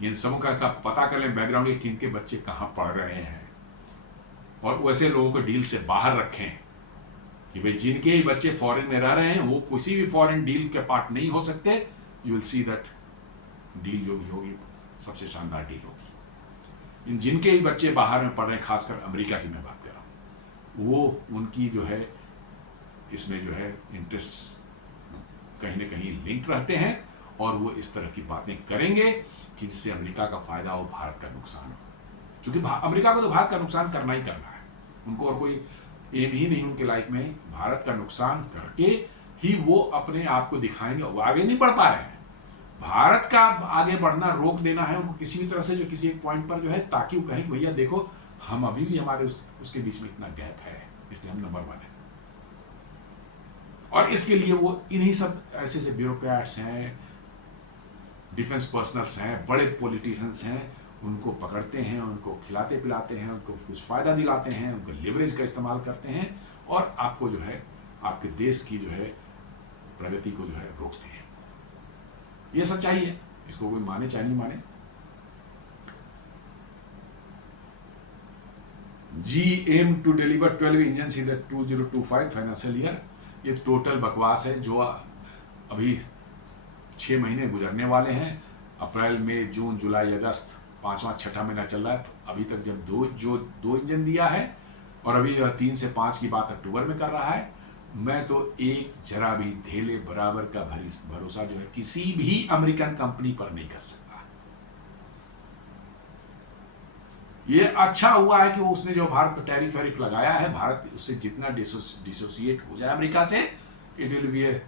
इन सबों का सब पता कर लें बैकग्राउंड के, इनके बच्चे कहाँ पढ़ रहे हैं, और वैसे लोगों को डील से बाहर रखें कि भाई जिनके ही बच्चे फॉरेन में रह रहे हैं वो किसी भी फॉरेन डील के पार्ट नहीं हो सकते। You will see that deal जो भी होगी सबसे शानदार डील होगी। इन जिनके ही बच्चे बाहर में पढ़ रहे हैं, खासकर अमेरिका की मैं बात कर रहा हूँ, वो उनकी जो है इसमें जो है इंटरेस्ट कहीं ना कहीं लिंक रहते हैं, और वो इस तरह की बातें करेंगे कि जिससे अमेरिका का फायदा हो, भारत का नुकसान हो। क्योंकि अमेरिका को तो भारत का नुकसान करना ही करना है, उनको और कोई एम ही नहीं उनके लाइफ में। भारत का नुकसान करके ही वो अपने आप को दिखाएंगे। वो आगे नहीं बढ़ पा रहे हैं, भारत का आगे बढ़ना रोक देना है उनको किसी भी तरह से, जो किसी एक पॉइंट पर जो है, ताकि वो कहें कि भैया देखो हम अभी भी हमारे उसके बीच में इतना गैप है, इसलिए हम नंबर 1 है। और इसके लिए वो इन्हीं सब ऐसे ब्यूरोक्रेट्स हैं, डिफेंस पर्सनल्स हैं, बड़े पॉलिटिशियंस हैं, उनको पकड़ते हैं, उनको खिलाते पिलाते हैं, उनको कुछ फ़ायदा दिलाते हैं, उनको लिवरेज का इस्तेमाल करते हैं, और आपको जो है आपके देश की जो है प्रगति को जो है रोकते हैं। ये सच्चाई है, इसको कोई माने चाहे नहीं माने। G aim to deliver 12 engine in the 2025 financial year. ये टोटल बकवास है। जो अभी 6 महीने गुजरने वाले हैं, अप्रैल मई जून जुलाई अगस्त, 5वां 6ठा महीना चल रहा है, अभी तक जब दो इंजन दिया है, और अभी 3 से 5 की बात अक्टूबर में कर रहा है। मैं तो एक जरा भी धेले बराबर का भरोसा जो है किसी भी अमेरिकन कंपनी पर नहीं कर सकता। ये अच्छा हुआ है कि उसने जो भारत पर टैरिफ वैरिफ लगाया है, भारत उससे जितना डिसोसिएट हो जाए अमेरिका से, it will be a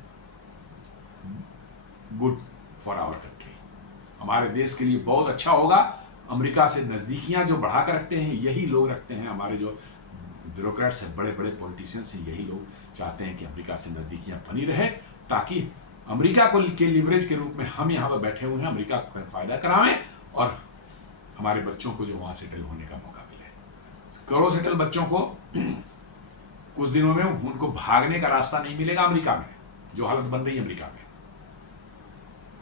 good for our country. हमारे देश के लिए बहुत अच्छा होगा। अमेरिका से नज़दीकियां जो बढ़ा कर रखते हैं यही लोग रखते हैं, हमारे जो ब्यूरोक्रेट्स हैं, बड़े बड़े पॉलिटिशियंस हैं, यही लोग चाहते हैं कि अमेरिका से नज़दीकियां बनी रहे, ताकि अमेरिका को के लिवरेज के रूप में हम यहाँ पर बैठे हुए हैं, अमेरिका को फ़ायदा करावें और हमारे बच्चों को जो वहाँ सेटल होने का मौका मिले। करो सेटल बच्चों को कुछ दिनों में उनको भागने का रास्ता नहीं मिलेगा अमेरिका में, जो हालत बन रही है अमेरिका में।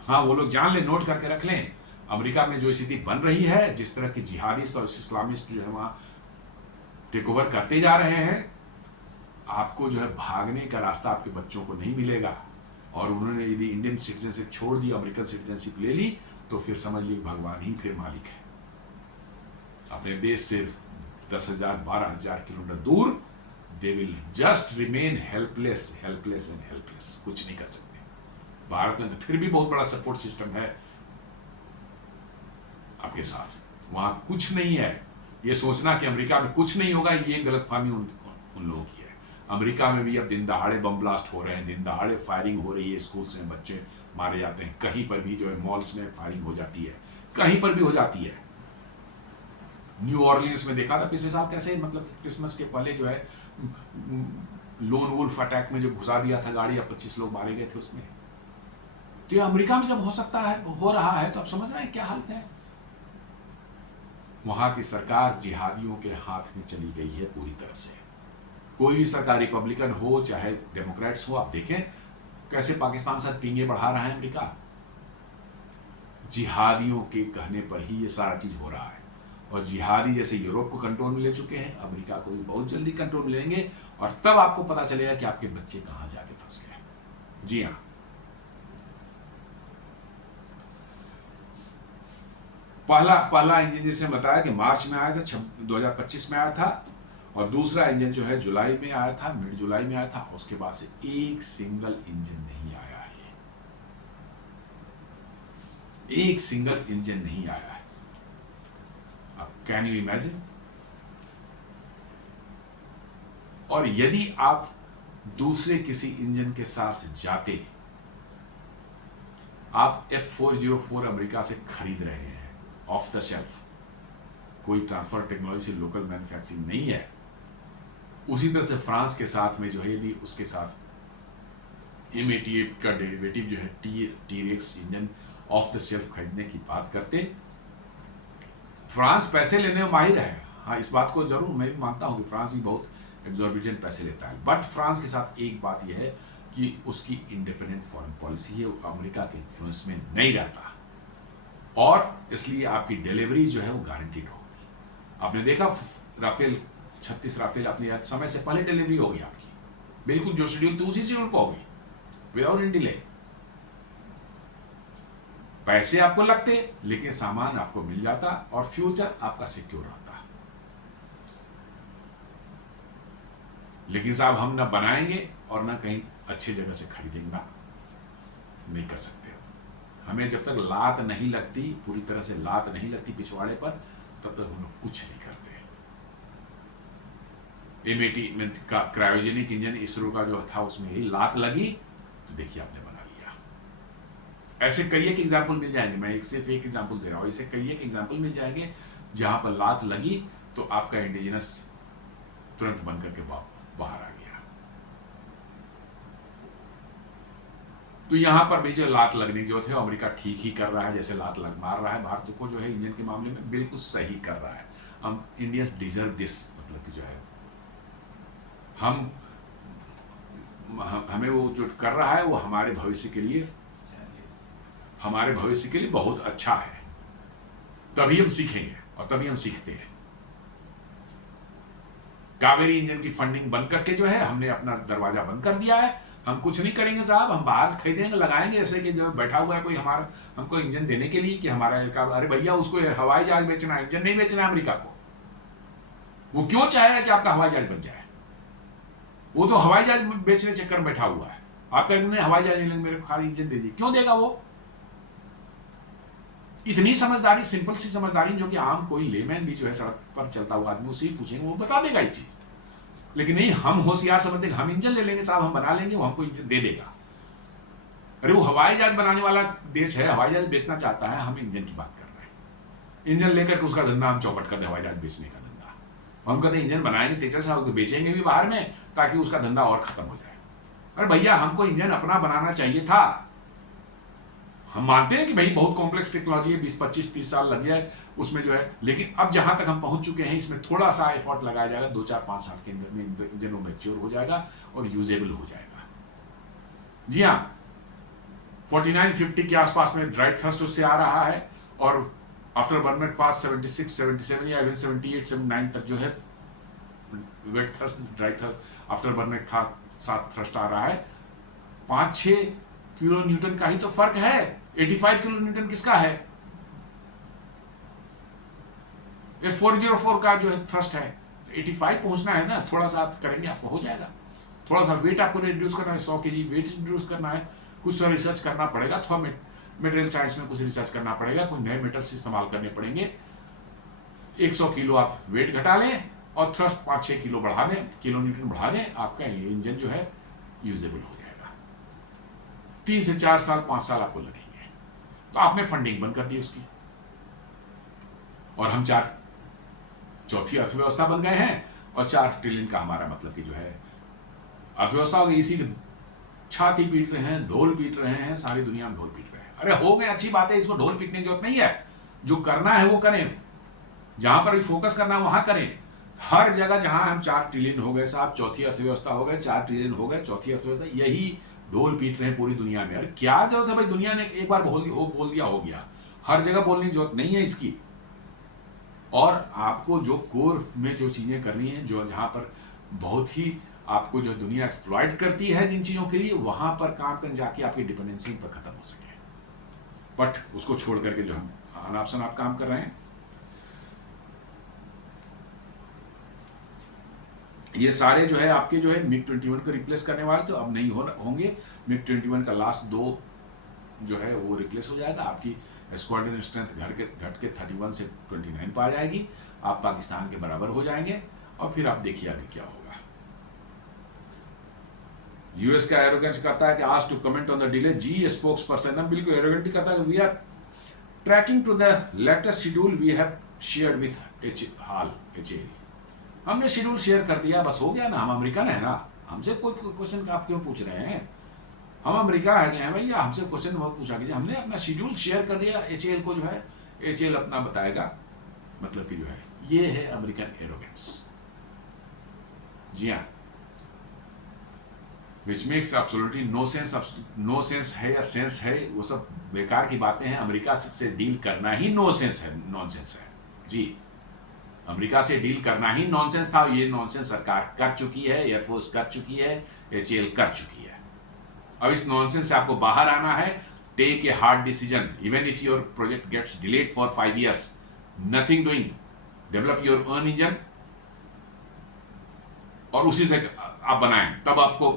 हाँ, वो लोग जान लें, नोट करके रख लें, अमेरिका में जो स्थिति बन रही है, जिस तरह के जिहादिस्ट और इस्लामिस्ट जो है वहाँ टेक ओवर करते जा रहे हैं, आपको जो है भागने का रास्ता आपके बच्चों को नहीं मिलेगा। और उन्होंने यदि इंडियन सिटीजनशिप छोड़ दी, अमेरिकन सिटीजनशिप ले ली, तो फिर समझ लीजिए भगवान ही फिर मालिक है। अपने देश से 10,000 12,000 किलोमीटर दूर, they will just remain helpless and helpless, कुछ नहीं कर सकते। भारत में तो फिर भी बहुत बड़ा सपोर्ट सिस्टम है आपके साथ, वहां कुछ नहीं है। ये सोचना कि अमेरिका में कुछ नहीं होगा, ये गलतफहमी उन लोगों की है। अमेरिका में भी अब दिन दहाड़े बम ब्लास्ट हो रहे हैं, दिन दहाड़े फायरिंग हो रही है, स्कूल्स में बच्चे मारे जाते हैं, कहीं पर भी जो है मॉल्स में फायरिंग हो जाती है, कहीं पर भी हो जाती है। न्यू ऑर्लियंस में देखा था पिछले साल कैसे, मतलब क्रिसमस के पहले जो है लोन वुल्फ अटैक में जो घुसा दिया था गाड़ी, 25 लोग मारे गए थे उसमें। तो ये अमेरिका में जब हो सकता है, हो रहा है, तो आप समझ रहे हैं क्या हालत है। वहां की सरकार जिहादियों के हाथ में चली गई है पूरी तरह से। कोई भी सरकार, रिपब्लिकन हो चाहे डेमोक्रेट्स हो, आप देखें कैसे पाकिस्तान से पींगे बढ़ा रहा है अमेरिका। जिहादियों के कहने पर ही ये सारा चीज हो रहा है। और जिहादी जैसे यूरोप को कंट्रोल में ले चुके हैं, अमेरिका को भी बहुत जल्दी कंट्रोल में लेंगे, और तब आपको पता चलेगा कि आपके बच्चे कहां जाके फंस गए। जी हाँ, पहला इंजन जैसे बताया कि मार्च में आया था, 2025 में आया था, और दूसरा इंजन जो है जुलाई में आया था, मिड जुलाई में आया था। उसके बाद से एक सिंगल इंजन नहीं आया है, एक सिंगल इंजन नहीं आया है। अब कैन यू इमेजिन। और यदि आप दूसरे किसी इंजन के साथ जाते, आप F404 अमेरिका से खरीद रहे हैं ऑफ द शेल्फ, कोई ट्रांसफर टेक्नोलॉजी से लोकल मैन्युफैक्चरिंग नहीं है। उसी तरह से फ्रांस के साथ में जो है, यदि उसके साथ M88 का डेरिवेटिव जो है T-Rex engine of the shelf खरीदने की बात करते, फ्रांस पैसे लेने में माहिर है। हाँ, इस बात को जरूर मैं भी मानता हूँ कि फ्रांस भी बहुत एग्जॉर्बिटेंट पैसे लेता है, बट फ्रांस के साथ एक बात यह है कि उसकी इंडिपेंडेंट फॉरेन पॉलिसी है, वो अमेरिका के इन्फ्लुएंस में नहीं रहता, और इसलिए आपकी डिलीवरी जो है वो गारंटीड होगी। आपने देखा राफेल 36 राफेल अपनी समय से पहले डिलीवरी होगी आपकी, बिल्कुल जो शेड्यूल थी उसी शेड्यूल पर होगी, विदाउट एनी डिले। पैसे आपको लगते लेकिन सामान आपको मिल जाता, और फ्यूचर आपका सिक्योर रहता। लेकिन साहब हम ना बनाएंगे और ना कहीं अच्छी जगह से खरीदेंगे, ना, नहीं कर सकते। हमें जब तक लात नहीं लगती, पूरी तरह से लात नहीं लगती पिछवाड़े पर, तब तक हम लोग कुछ नहीं करते। M80 का क्रायोजेनिक इंजन इसरो का जो था, उसमें ही लात लगी तो देखिए आपने बना लिया। ऐसे कई एक एग्जाम्पल मिल जाएंगे, मैं सिर्फ एक एग्जाम्पल दे रहा हूँ, ऐसे कई एक एग्जाम्पल मिल जाएंगे जहां पर लात लगी तो आपका इंडिजिनस तुरंत बन करके बाहर आ गया। तो यहां पर भी जो लात लगने जो थे, अमेरिका ठीक ही कर रहा है, जैसे लात लग मार रहा है भारत को जो है इंजन के मामले में, बिल्कुल सही कर रहा है। हम इंडियंस डिजर्व दिस, मतलब कि जो है हमें वो जो कर रहा है वो हमारे भविष्य के लिए बहुत अच्छा है। तभी हम सीखेंगे, और तभी हम सीखते हैं। कावेरी इंजन की फंडिंग बंद करके जो है हमने अपना दरवाजा बंद कर दिया है। हम कुछ नहीं करेंगे साहब, हम बाहर खरीदेंगे, लगाएंगे, जैसे कि जो बैठा हुआ है कोई हमारा हमको इंजन देने के लिए कि हमारा, अरे भैया उसको हवाई जहाज बेचना है, इंजन नहीं बेचना है अमेरिका को। वो क्यों चाहेगा कि आपका हवाई जहाज बन जाए? वो तो हवाई जहाज बेचने चक्कर में बैठा हुआ है। आपका इन्होंने हवाई जहाज नहीं, मेरे खाली इंजन दे दिए, क्यों देगा वो? इतनी समझदारी, सिंपल सी समझदारी जो कि आम कोई लेमैन भी जो है सड़क पर चलता हुआ आदमी उसे ही पूछेंगे, वो बता देगा ये चीज। लेकिन नहीं, हम होशियार समझते हैं हम इंजन ले लेंगे साहब, हम बना लेंगे, वो हमको इंजन दे देगा। अरे वो हवाई जहाज बनाने वाला देश है, हवाई जहाज बेचना चाहता है, हम इंजन की बात कर रहे हैं। इंजन लेकर के उसका धंधा हम चौपट कर दे, हवाई जहाज बेचने का धंधा। हम कहते हैं इंजन बनाएंगे तेजस साहब, बेचेंगे भी बाहर में ताकि उसका धंधा और खत्म हो जाए। अरे भैया, हमको इंजन अपना बनाना चाहिए था। हम मानते हैं कि भाई बहुत कॉम्प्लेक्स टेक्नोलॉजी है, 20, 25, 30 साल लग जाए उसमें जो है, लेकिन अब जहां तक हम पहुंच चुके हैं इसमें थोड़ा सा एफर्ट लगाया जाएगा, 2, 4, 5 साल के अंदर में इंजन मैच्योर हो जाएगा और यूजेबल हो जाएगा। जी हाँ, 49-50 के आसपास में ड्राई थ्रस्ट उससे आ रहा है, और आफ्टर बर्नर पास 76, 77 या इवन 78, 79 तक जो है weight thrust, dry thrust, afterburner था 7 थ्रस्ट आ रहा है। 5-6 किलो न्यूटन का ही तो फर्क है। 85 किलो न्यूटन किसका है? ये 404 का जो है थ्रस्ट है। 85 पहुंचना है ना, थोड़ा सा आप करेंगे आपको हो जाएगा। थोड़ा सा वेट आपको रिड्यूस करना है, 100 kg वेट रिड्यूस करना है, कुछ सा रिसर्च करना पड़ेगा, थोड़ा मटेरियल साइंस में कुछ रिसर्च करना पड़ेगा, कुछ नए मेटल्स इस्तेमाल करने पड़ेंगे। 100 किलो आप वेट घटा लें और थ्रस्ट 5-6 किलो बढ़ा दें, किलो न्यूटन बढ़ा दें, आपका ये इंजन जो है यूजेबल हो जाएगा। 3 से 4 साल 5 साल आपको लगेंगे। तो आपने फंडिंग बंद कर दी उसकी, और हम चौथी अर्थव्यवस्था बन गए हैं, और 4 ट्रिलियन का हमारा मतलब कि जो है अर्थव्यवस्था हो गई। इसी छाती पीट रहे हैं, ढोल पीट रहे हैं, सारी दुनिया में ढोल पीट रहे हैं। अरे हो गए, अच्छी बात है, इसको ढोल पीटने की जरूरत नहीं है। जो करना है वो करें, जहां पर भी फोकस करना है वहां करें। हर जगह जहां हम 4 ट्रिलियन हो गए साहब, चौथी अर्थव्यवस्था हो गए, 4 ट्रिलियन हो गए, चौथी अर्थव्यवस्था, यही ढोल पीट रहे हैं पूरी दुनिया में। अरे क्या जरूरत है भाई, दुनिया ने एक बार बोल दिया हो गया, हर जगह बोलने की जरूरत नहीं है इसकी। और आपको जो कोर में जो चीजें करनी है, जो जहां पर बहुत ही आपको जो दुनिया एक्सप्लॉइट करती है जिन चीजों के लिए, वहां पर काम कर जाके आपकी डिपेंडेंसी पर खत्म हो सके। बट उसको छोड़ करके जो हम अनाप शनाप काम कर रहे हैं, ये सारे जो है आपके जो है मिग 21 को रिप्लेस करने वाले तो अब नहीं होंगे। मिग 21 का लास्ट 2 जो है वो रिप्लेस हो जाएगा। आपकी स्क्वाड्रन स्ट्रेंथ घट के 31 से 29 पर आ जाएगी। आप पाकिस्तान के बराबर हो जाएंगे, और फिर आप देखिए आगे क्या होगा। यूएस का एरोगेंस कहता है कि आज to comment on the delay, GE spokesperson हम बिल्कुल एरोगेंटली कहता है, we are tracking to the latest schedule we have shared with HAL एचएरी। हमने शेड्यूल शेयर कर दिया, बस हो गया ना, हम अमेरिकन है ना, हमसे कोई क्वेश्चन आप क्यों पूछ रहे हैं? हम अमेरिका है गए हैं भैया, हमसे क्वेश्चन बहुत पूछा गया, हमने अपना शेड्यूल शेयर कर दिया एचएल को, जो है एचएल अपना बताएगा, मतलब कि जो है ये है अमेरिकन एरोगेंस। जी हाँ, which makes absolutely no sense. No sense है या सेंस है, वो सब बेकार की बातें हैं। अमेरिका से डील करना ही नो सेंस है, नॉनसेंस है जी। अमेरिका से डील करना ही नॉनसेंस था, ये नॉनसेंस सरकार कर चुकी है, एयरफोर्स कर चुकी है, एचएल कर चुकी है। अब इस नॉनसेंस से आपको बाहर आना है। Take a hard decision, even if your project gets delayed for 5 years, nothing doing, develop your own engine, और उसी से आप बनाएं, तब आपको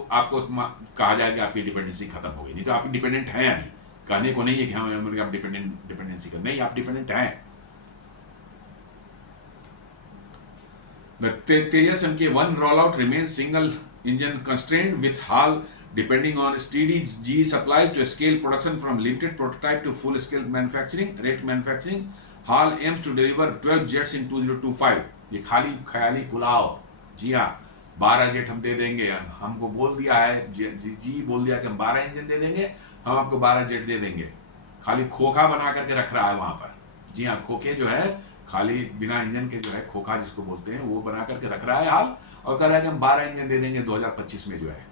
कहा जाएगा आपकी डिपेंडेंसी खत्म हो गई। नहीं तो आप डिपेंडेंट हैं अभी, कहने को नहीं है कि हम अमेरिका डिपेंडेंसी कर, नहीं, आप डिपेंडेंट हैं। तेजस MK1 rollout remains single engine constrained, with HAL depending on steady G supplies to scale production from limited prototype to full scale rate manufacturing. HAL aims to deliver 12 jets in 2025. ये खाली ख्याली पुलाव। जी हाँ, 12 जेट हम दे देंगे, हमको बोल दिया है जी बोल दिया कि हम 12 इंजन दे देंगे, हम आपको 12 जेट दे देंगे। खाली खोखा बना करके रख रहा है वहां पर। जी हाँ, खोखे जो है खाली बिना इंजन के जो है खोखा जिसको बोलते हैं, वो बना करके रख रहा है हाल, और कह रहा है कि हम 12 इंजन दे देंगे 2025 में जो है।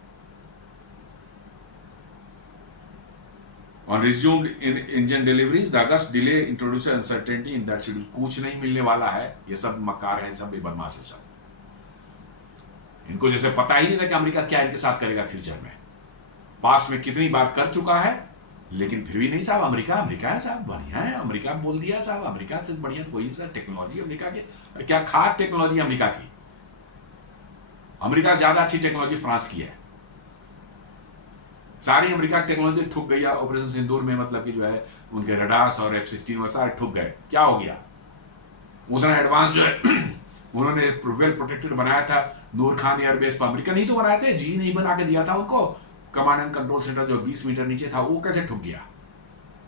On resumed engine deliveries, the August delay introduces uncertainty in that schedule. कुछ नहीं मिलने वाला है, ये सब मकार है, सब बदमाश है सब। इनको जैसे पता ही नहीं था कि अमेरिका क्या इनके साथ करेगा फ्यूचर में। पास्ट में कितनी बार कर चुका है, लेकिन फिर भी नहीं साहब, अमेरिका है साहब, बढ़िया है, अमेरिका बोल दिया साहब, अमेरिका से बढ़िया तो कोई सर टेक्नोलॉजी अमेरिका के, क्या खास टेक्नोलॉजी अमेरिका की। अमेरिका से ज्यादा अच्छी टेक्नोलॉजी फ्रांस की है। सारी अमेरिका की टेक्नोलॉजी ठुक गई है ऑपरेशन सिंदूर में, मतलब कि जो है उनके रडार्स और F-16 वो सारे ठुक गए। क्या हो गया? उतना एडवांस जो है उन्होंने वेल प्रोटेक्टेड बनाया था नूर खान एयरबेस पर, अमेरिका नहीं तो बनाए थे, जी नहीं बना के दिया था उनको। कमांड एंड कंट्रोल सेंटर जो 20 मीटर नीचे था वो कैसे ठुक गया?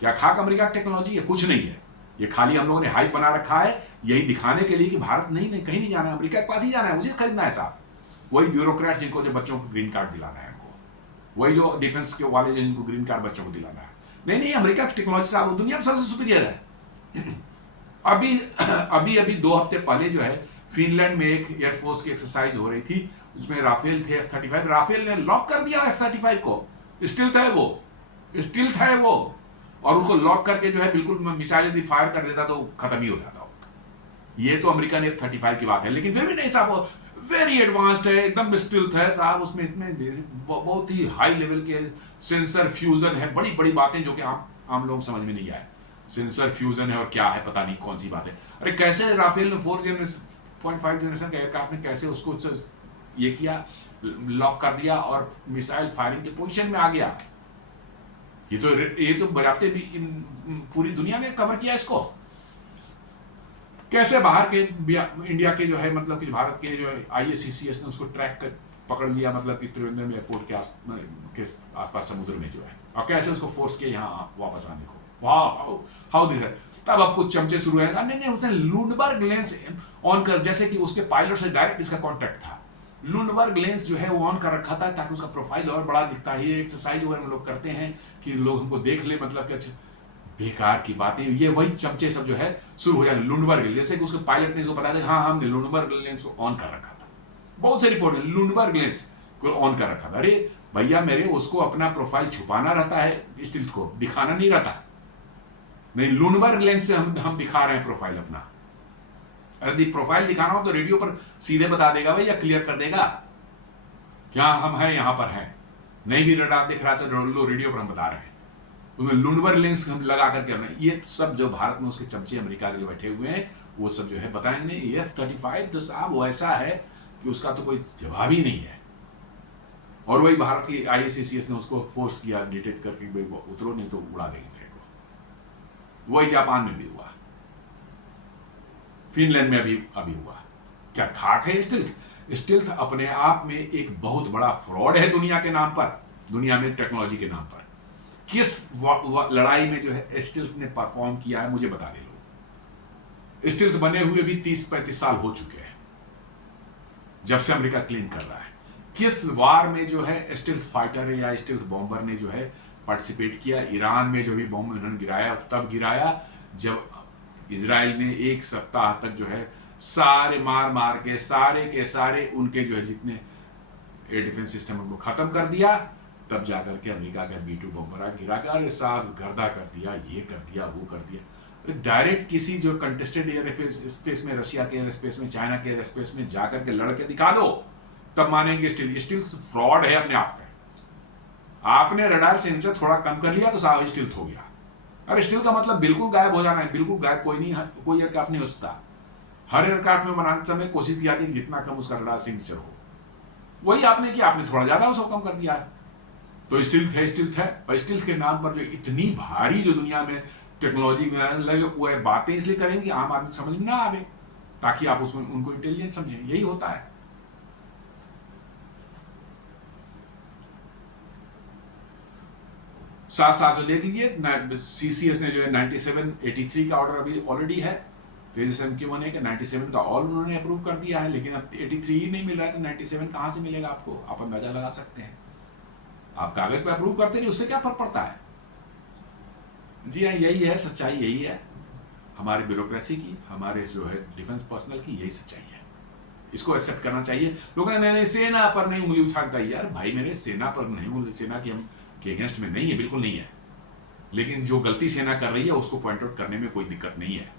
क्या खाक अमेरिका की टेक्नोलॉजी है? कुछ नहीं है, ये खाली हम लोगों ने हाइप बना रखा है यही दिखाने के लिए कि भारत नहीं कहीं नहीं जाना है, अमेरिका के पास ही जाना है, उसी से खरीदना है साहब। वही ब्यूरोक्रेट जिनको जो बच्चों को ग्रीन कार्ड दिलाना है उनको, वही जो डिफेंस के वाले जिनको ग्रीन कार्ड बच्चों को दिलाना है। नहीं नहीं, अमेरिका की टेक्नोलॉजी साहब दुनिया में सबसे सुपीरियर है। अभी अभी अभी 2 हफ्ते पहले जो है फिनलैंड में एक एयरफोर्स की एक्सरसाइज हो रही थी, उसमें राफेल थे F-35, राफेल ने लॉक कर दिया F-35 को, स्टिल्थ है वो, स्टिल्थ है वो, और उसको लॉक करके जो है बिल्कुल मिसाइल यदि फायर कर देता तो खत्म ही हो जाता। ये तो अमेरिकन F-35 की बात है, लेकिन फिर भी नहीं साहब, वेरी एडवांस्ड है, एकदम स्टिल्थ है साहब, उसमें इसमें बहुत ही हाई लेवल के सेंसर फ्यूजन है, बड़ी बड़ी बातें जो कि आम लोग समझ में नहीं आए। सेंसर फ्यूजन है और क्या है पता नहीं कौन सी बात है। अरे कैसे राफेल ने 4.5 जनरेशन के एयरक्राफ्ट ने कैसे उसको ये किया, लॉक कर दिया और मिसाइल फायरिंग के पोजीशन में आ गया। ये तो बजाते भी पूरी दुनिया ने कवर किया इसको। कैसे बाहर के इंडिया के जो है मतलब कि भारत के जो IACCS ने उसको ट्रैक कर पकड़ लिया, मतलब कि त्रिवेंद्रम एयरपोर्ट के आसपास समुद्र में जो है, और कैसे उसको फोर्स किया यहाँ वापस आने को। वाह, हाउ दिस है। तब अब कुछ चमचे शुरू है, नहीं उसने लुंडबर्ग लेंस ऑन कर, जैसे कि उसके पायलट से डायरेक्ट इसका कॉन्टैक्ट था, लुंडबर्ग लेंस जो है वो ऑन कर रखा था ताकि उसका प्रोफाइल और बड़ा दिखता है। ये एक्सरसाइज वगैरह हम लोग करते हैं कि लोग हमको देख ले, मतलब कि अच्छा, बेकार की बातें, ये वही चमचे सब जो है शुरू हो जाए। लुंडबर्ग, जैसे कि उसके पायलट ने इसको बताया था, हाँ हमने लुंडबर्ग लेंस को ऑन कर रखा था, बहुत से रिपोर्ट में लुंडबर्ग लेंस को ऑन कर रखा था। अरे भैया मेरे, उसको अपना प्रोफाइल छुपाना रहता है, स्टिल्थ को दिखाना नहीं रहता। नहीं, लुंडबर्ग लेंस से हम दिखा रहे हैं प्रोफाइल अपना। यदि प्रोफाइल दिखाना हो तो रेडियो पर सीधे बता देगा भैया, क्लियर कर देगा क्या हम हैं, यहां पर हैं। नहीं भी रडार दिख रहा है तो रेडियो पर हम बता रहे हैं, उनमें लुंडबर्ग लेंस हम लगा करके रहे हैं। ये सब जो भारत में उसके चमचे अमेरिका के जो बैठे हुए हैं वो सब जो है बताएंगे। F-35 तो साहब वो ऐसा है कि उसका तो कोई जवाब ही नहीं है। और वही भारत की IACCS ने उसको फोर्स किया डिटेक्ट करके, उतरो नहीं तो उड़ा देंगे को। वही जापान में भी हुआ, फिनलैंड में अभी हुआ। क्या खाक है स्टिल्थ? स्टिल्थ अपने आप में एक बहुत बड़ा फ्रॉड है दुनिया के नाम पर, दुनिया में टेक्नोलॉजी के नाम पर। किस लड़ाई में जो है स्टिल्थ ने परफॉर्म किया है मुझे बता दे लो। स्टिल्थ बने हुए भी 30-35 साल हो चुके हैं जब से अमेरिका क्लेम कर रहा है। किस वार में जो है स्टिल्थ फाइटर या स्टिल्थ बॉम्बर ने जो है पार्टिसिपेट किया? ईरान में जो भी बॉम्ब उन्होंने गिराया तब गिराया जब इजराइल ने 1 सप्ताह तक जो है सारे मार के सारे उनके जो है जितने एयर डिफेंस सिस्टम उनको खत्म कर दिया, तब जाकर के अमेरिका का B-2 बॉम्बर गिरा के अरे साहब गर्दा कर दिया, ये कर दिया, वो कर दिया। डायरेक्ट किसी जो कंटेस्टेड एयर स्पेस में, रशिया के एयर स्पेस में, चाइना के एयर स्पेस में जाकर के लड़के दिखा दो, तब मानेंगे स्टिल्थ फ्रॉड है अपने आप में। आपने रडार सेंसर थोड़ा कम कर लिया तो साहब स्टिल्थ हो गया। अरे स्टिल्थ का मतलब बिल्कुल गायब हो जाना है, बिल्कुल गायब कोई नहीं, कोई एयरक्राफ्ट नहीं हो सकता। हर एयरक्राफ्ट में बनाने समय कोशिश की जाती है कि जितना कम उसका रडार सिग्नेचर हो। वही आपने किया, आपने थोड़ा ज्यादा उसको कम कर दिया है, तो स्टिल्थ है। और स्टिल्थ के नाम पर जो इतनी भारी जो दुनिया में टेक्नोलॉजी में लगे वो बातें इसलिए करेंगे आम आदमी समझ में ना आवे, ताकि आप उसमें उनको इंटेलिजेंट समझें, यही होता है। साथ जो देख लीजिए, CCS ने जो है 9783 का ऑर्डर अभी ऑलरेडी है, तेजस MQ-1 के 97 का ऑल उन्होंने अप्रूव कर दिया है, लेकिन अब 83 ही नहीं मिल रहा है तो 97 कहां से मिलेगा आपको? आप अंदाजा लगा सकते हैं। आप कागज पे अप्रूव करते नहीं, उससे क्या फर्क पड़ता है? जी हाँ, यही है सच्चाई, यही है हमारी ब्यूरोक्रेसी की, हमारे जो है डिफेंस पर्सनल की, यही सच्चाई है। इसको एक्सेप्ट करना चाहिए। लोग नहीं सेना पर नहीं उंगली उठाता है, यार भाई मेरे सेना पर नहीं, सेना की हम के अगेंस्ट में नहीं है, बिल्कुल नहीं है, लेकिन जो गलती सेना कर रही है उसको पॉइंट आउट करने में कोई दिक्कत नहीं है।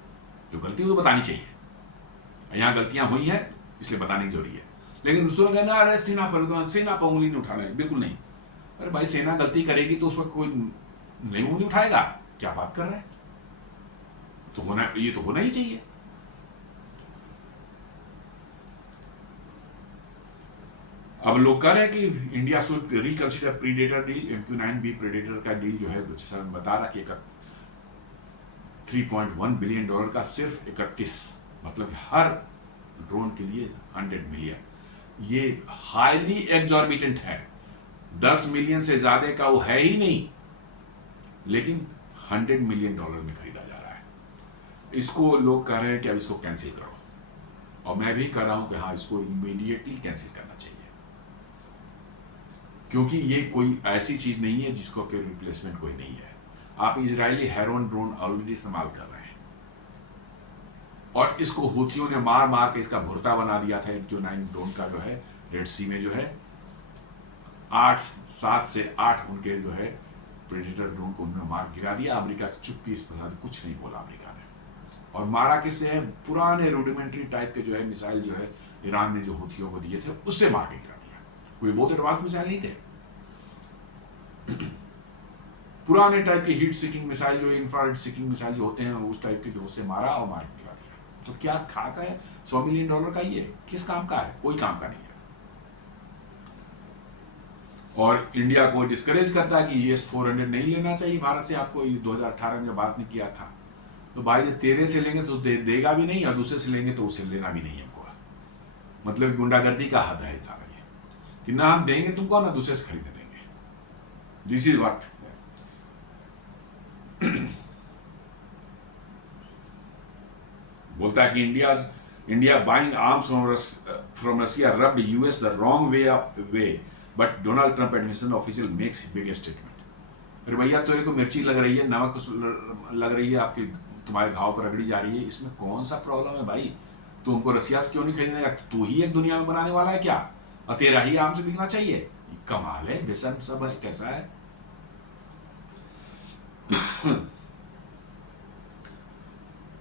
जो गलती है वो बतानी चाहिए, यहाँ गलतियां हुई है इसलिए बतानी जरूरी है। लेकिन दूसरों ने कहना अरे सेना पर उंगली नहीं उठाना है, बिल्कुल नहीं। अरे भाई सेना गलती करेगी तो उस पर कोई नहीं उंगली उठाएगा? क्या बात कर रहे हैं? तो ये तो होना ही चाहिए। अब लोग कह रहे हैं कि India should reconsider predator deal, MQ-9B predator का डील जो है, जैसा मैं बता रहा कि $3.1 बिलियन का, सिर्फ 31, मतलब हर ड्रोन के लिए 100 मिलियन। ये हाईली एग्जॉर्बिटेंट है, 10 मिलियन से ज्यादा का वो है ही नहीं, लेकिन $100 मिलियन में खरीदा जा रहा है। इसको लोग कह रहे हैं कि अब इसको कैंसिल करो, और मैं भी कह रहा हूं कि हाँ, इसको इमीडिएटली कैंसिल करना चाहिए, क्योंकि ये कोई ऐसी चीज नहीं है जिसको कि रिप्लेसमेंट कोई नहीं है। आप इजरायली हेरोन ड्रोन ऑलरेडी इस्तेमाल कर रहे हैं, और इसको हूथियों ने मार मार के इसका भुर्ता बना दिया था। MQ-9 ड्रोन का जो है रेड सी में जो है 7 से 8 उनके जो है प्रेडेटर ड्रोन को उन्होंने मार गिरा दिया। अमेरिका की चुप्पी, इस पर कुछ नहीं बोला अमेरिका ने। और मारा किससे है? पुराने रूडिमेंट्री टाइप के जो है मिसाइल जो है ईरान ने जो हूथियों को दिए थे, उससे मार के गिरा दिया। कोई बहुत एडवांस मिसाइल नहीं थे, पुराने टाइप के हीट सीकिंग मिसाइल, जो इंफ्रारेड सीकिंग मिसाइल जो होते हैं, उस टाइप के, जो उससे मारा और मार के गिरा दिया। तो क्या खा का है? $100 मिलियन का ये किस काम का है? कोई काम का नहीं है। और इंडिया को डिस्करेज करता है कि ES-400 नहीं लेना चाहिए भारत से। आपको 2018 में बात नहीं किया था, तो भाई तेरे से लेंगे तो देगा भी नहीं, और दूसरे से लेंगे तो उसे लेना भी नहीं हमको। मतलब गुंडागर्दी का हद है सारा ये, कि ना हम देंगे तुमको ना दूसरे से खरीदने देंगे। दिस इज व्हाट बोलता है कि India buying arms from Russia rubbed US the wrong way, but Donald Trump administration official makes big statement. अरे भैया, तेरे को मिर्ची लग रही है, नमक लग रही है, आपके तुम्हारे घाव पर रगड़ी जा रही है, इसमें कौन सा प्रॉब्लम है भाई? तुमको रसिया से क्यों नहीं खरीदने? तू ही एक दुनिया में बनाने वाला है क्या? और तेरा ही आम से बिकना चाहिए? कमाल है, बेशर्म सब है, कैसा है?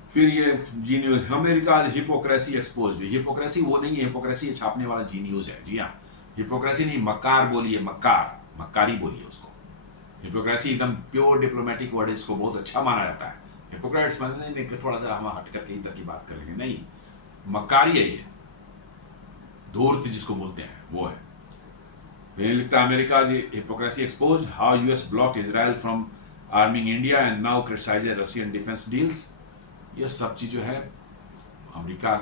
फिर ये Zee News, America hypocrisy exposed. Hypocrisy वो नहीं है, हिपोक्रेसी छापने वाला जी न्यूज है। जी हाँ, हिपोक्रेसी नहीं, मक्कार बोलिए, मक्कारी बोलिए उसको। हिपोक्रेसी एकदम प्योर डिप्लोमेटिक वर्ड है, इसको बहुत अच्छा माना जाता है। हिपोक्रेट्स नहीं, थोड़ा सा हम हट करके इधर की बात करेंगे, नहीं, मक्कारी है ये, धूर्त जिसको बोलते हैं वो है। ये लिखता है, America hypocrisy exposed, how US blocked Israel from arming India and now criticises Russian defence deals. ये सब चीज जो है अमेरिका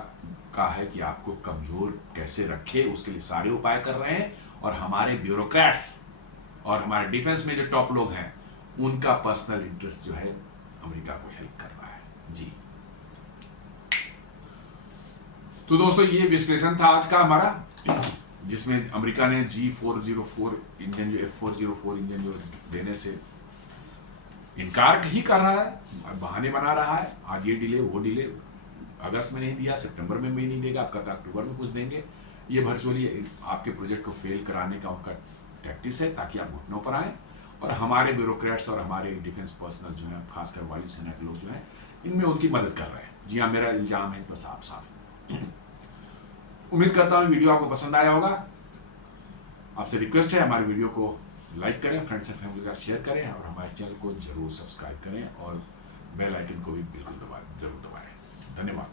का है कि आपको कमजोर कैसे रखे, उसके लिए सारे उपाय कर रहे हैं। और हमारे ब्यूरोक्रेट्स और हमारे डिफेंस में जो टॉप लोग हैं, उनका पर्सनल इंटरेस्ट जो है अमेरिका को हेल्प कर रहा है। जी तो दोस्तों, ये विश्लेषण था आज का हमारा, जिसमें अमेरिका ने G404 इंजन, जो F404 इंजन जो देने से इनकार ही कर रहा है, बहाने बना रहा है। आज ये डिले, वो डिले, अगस्त में नहीं दिया, सितंबर में भी नहीं देगा, आप कहता अक्टूबर में कुछ देंगे। ये वर्चुअली आपके प्रोजेक्ट को फेल कराने का उनका टैक्टिस है, ताकि आप घुटनों पर आए। और हमारे ब्यूरोक्रेट्स और हमारे डिफेंस पर्सनल जो है, खासकर वायुसेना के लोग जो हैं, इनमें उनकी मदद कर रहे हैं। जी हाँ, मेरा इल्जाम है, तो साफ साफ। उम्मीद करता हूँ वीडियो आपको पसंद आया होगा। आपसे रिक्वेस्ट है, हमारे वीडियो को लाइक करें, फ्रेंड्स एंड फैमिली के साथ शेयर करें, और हमारे चैनल को जरूर सब्सक्राइब करें, और बेल आइकन को भी बिल्कुल जरूर दबाएं। धन्यवाद।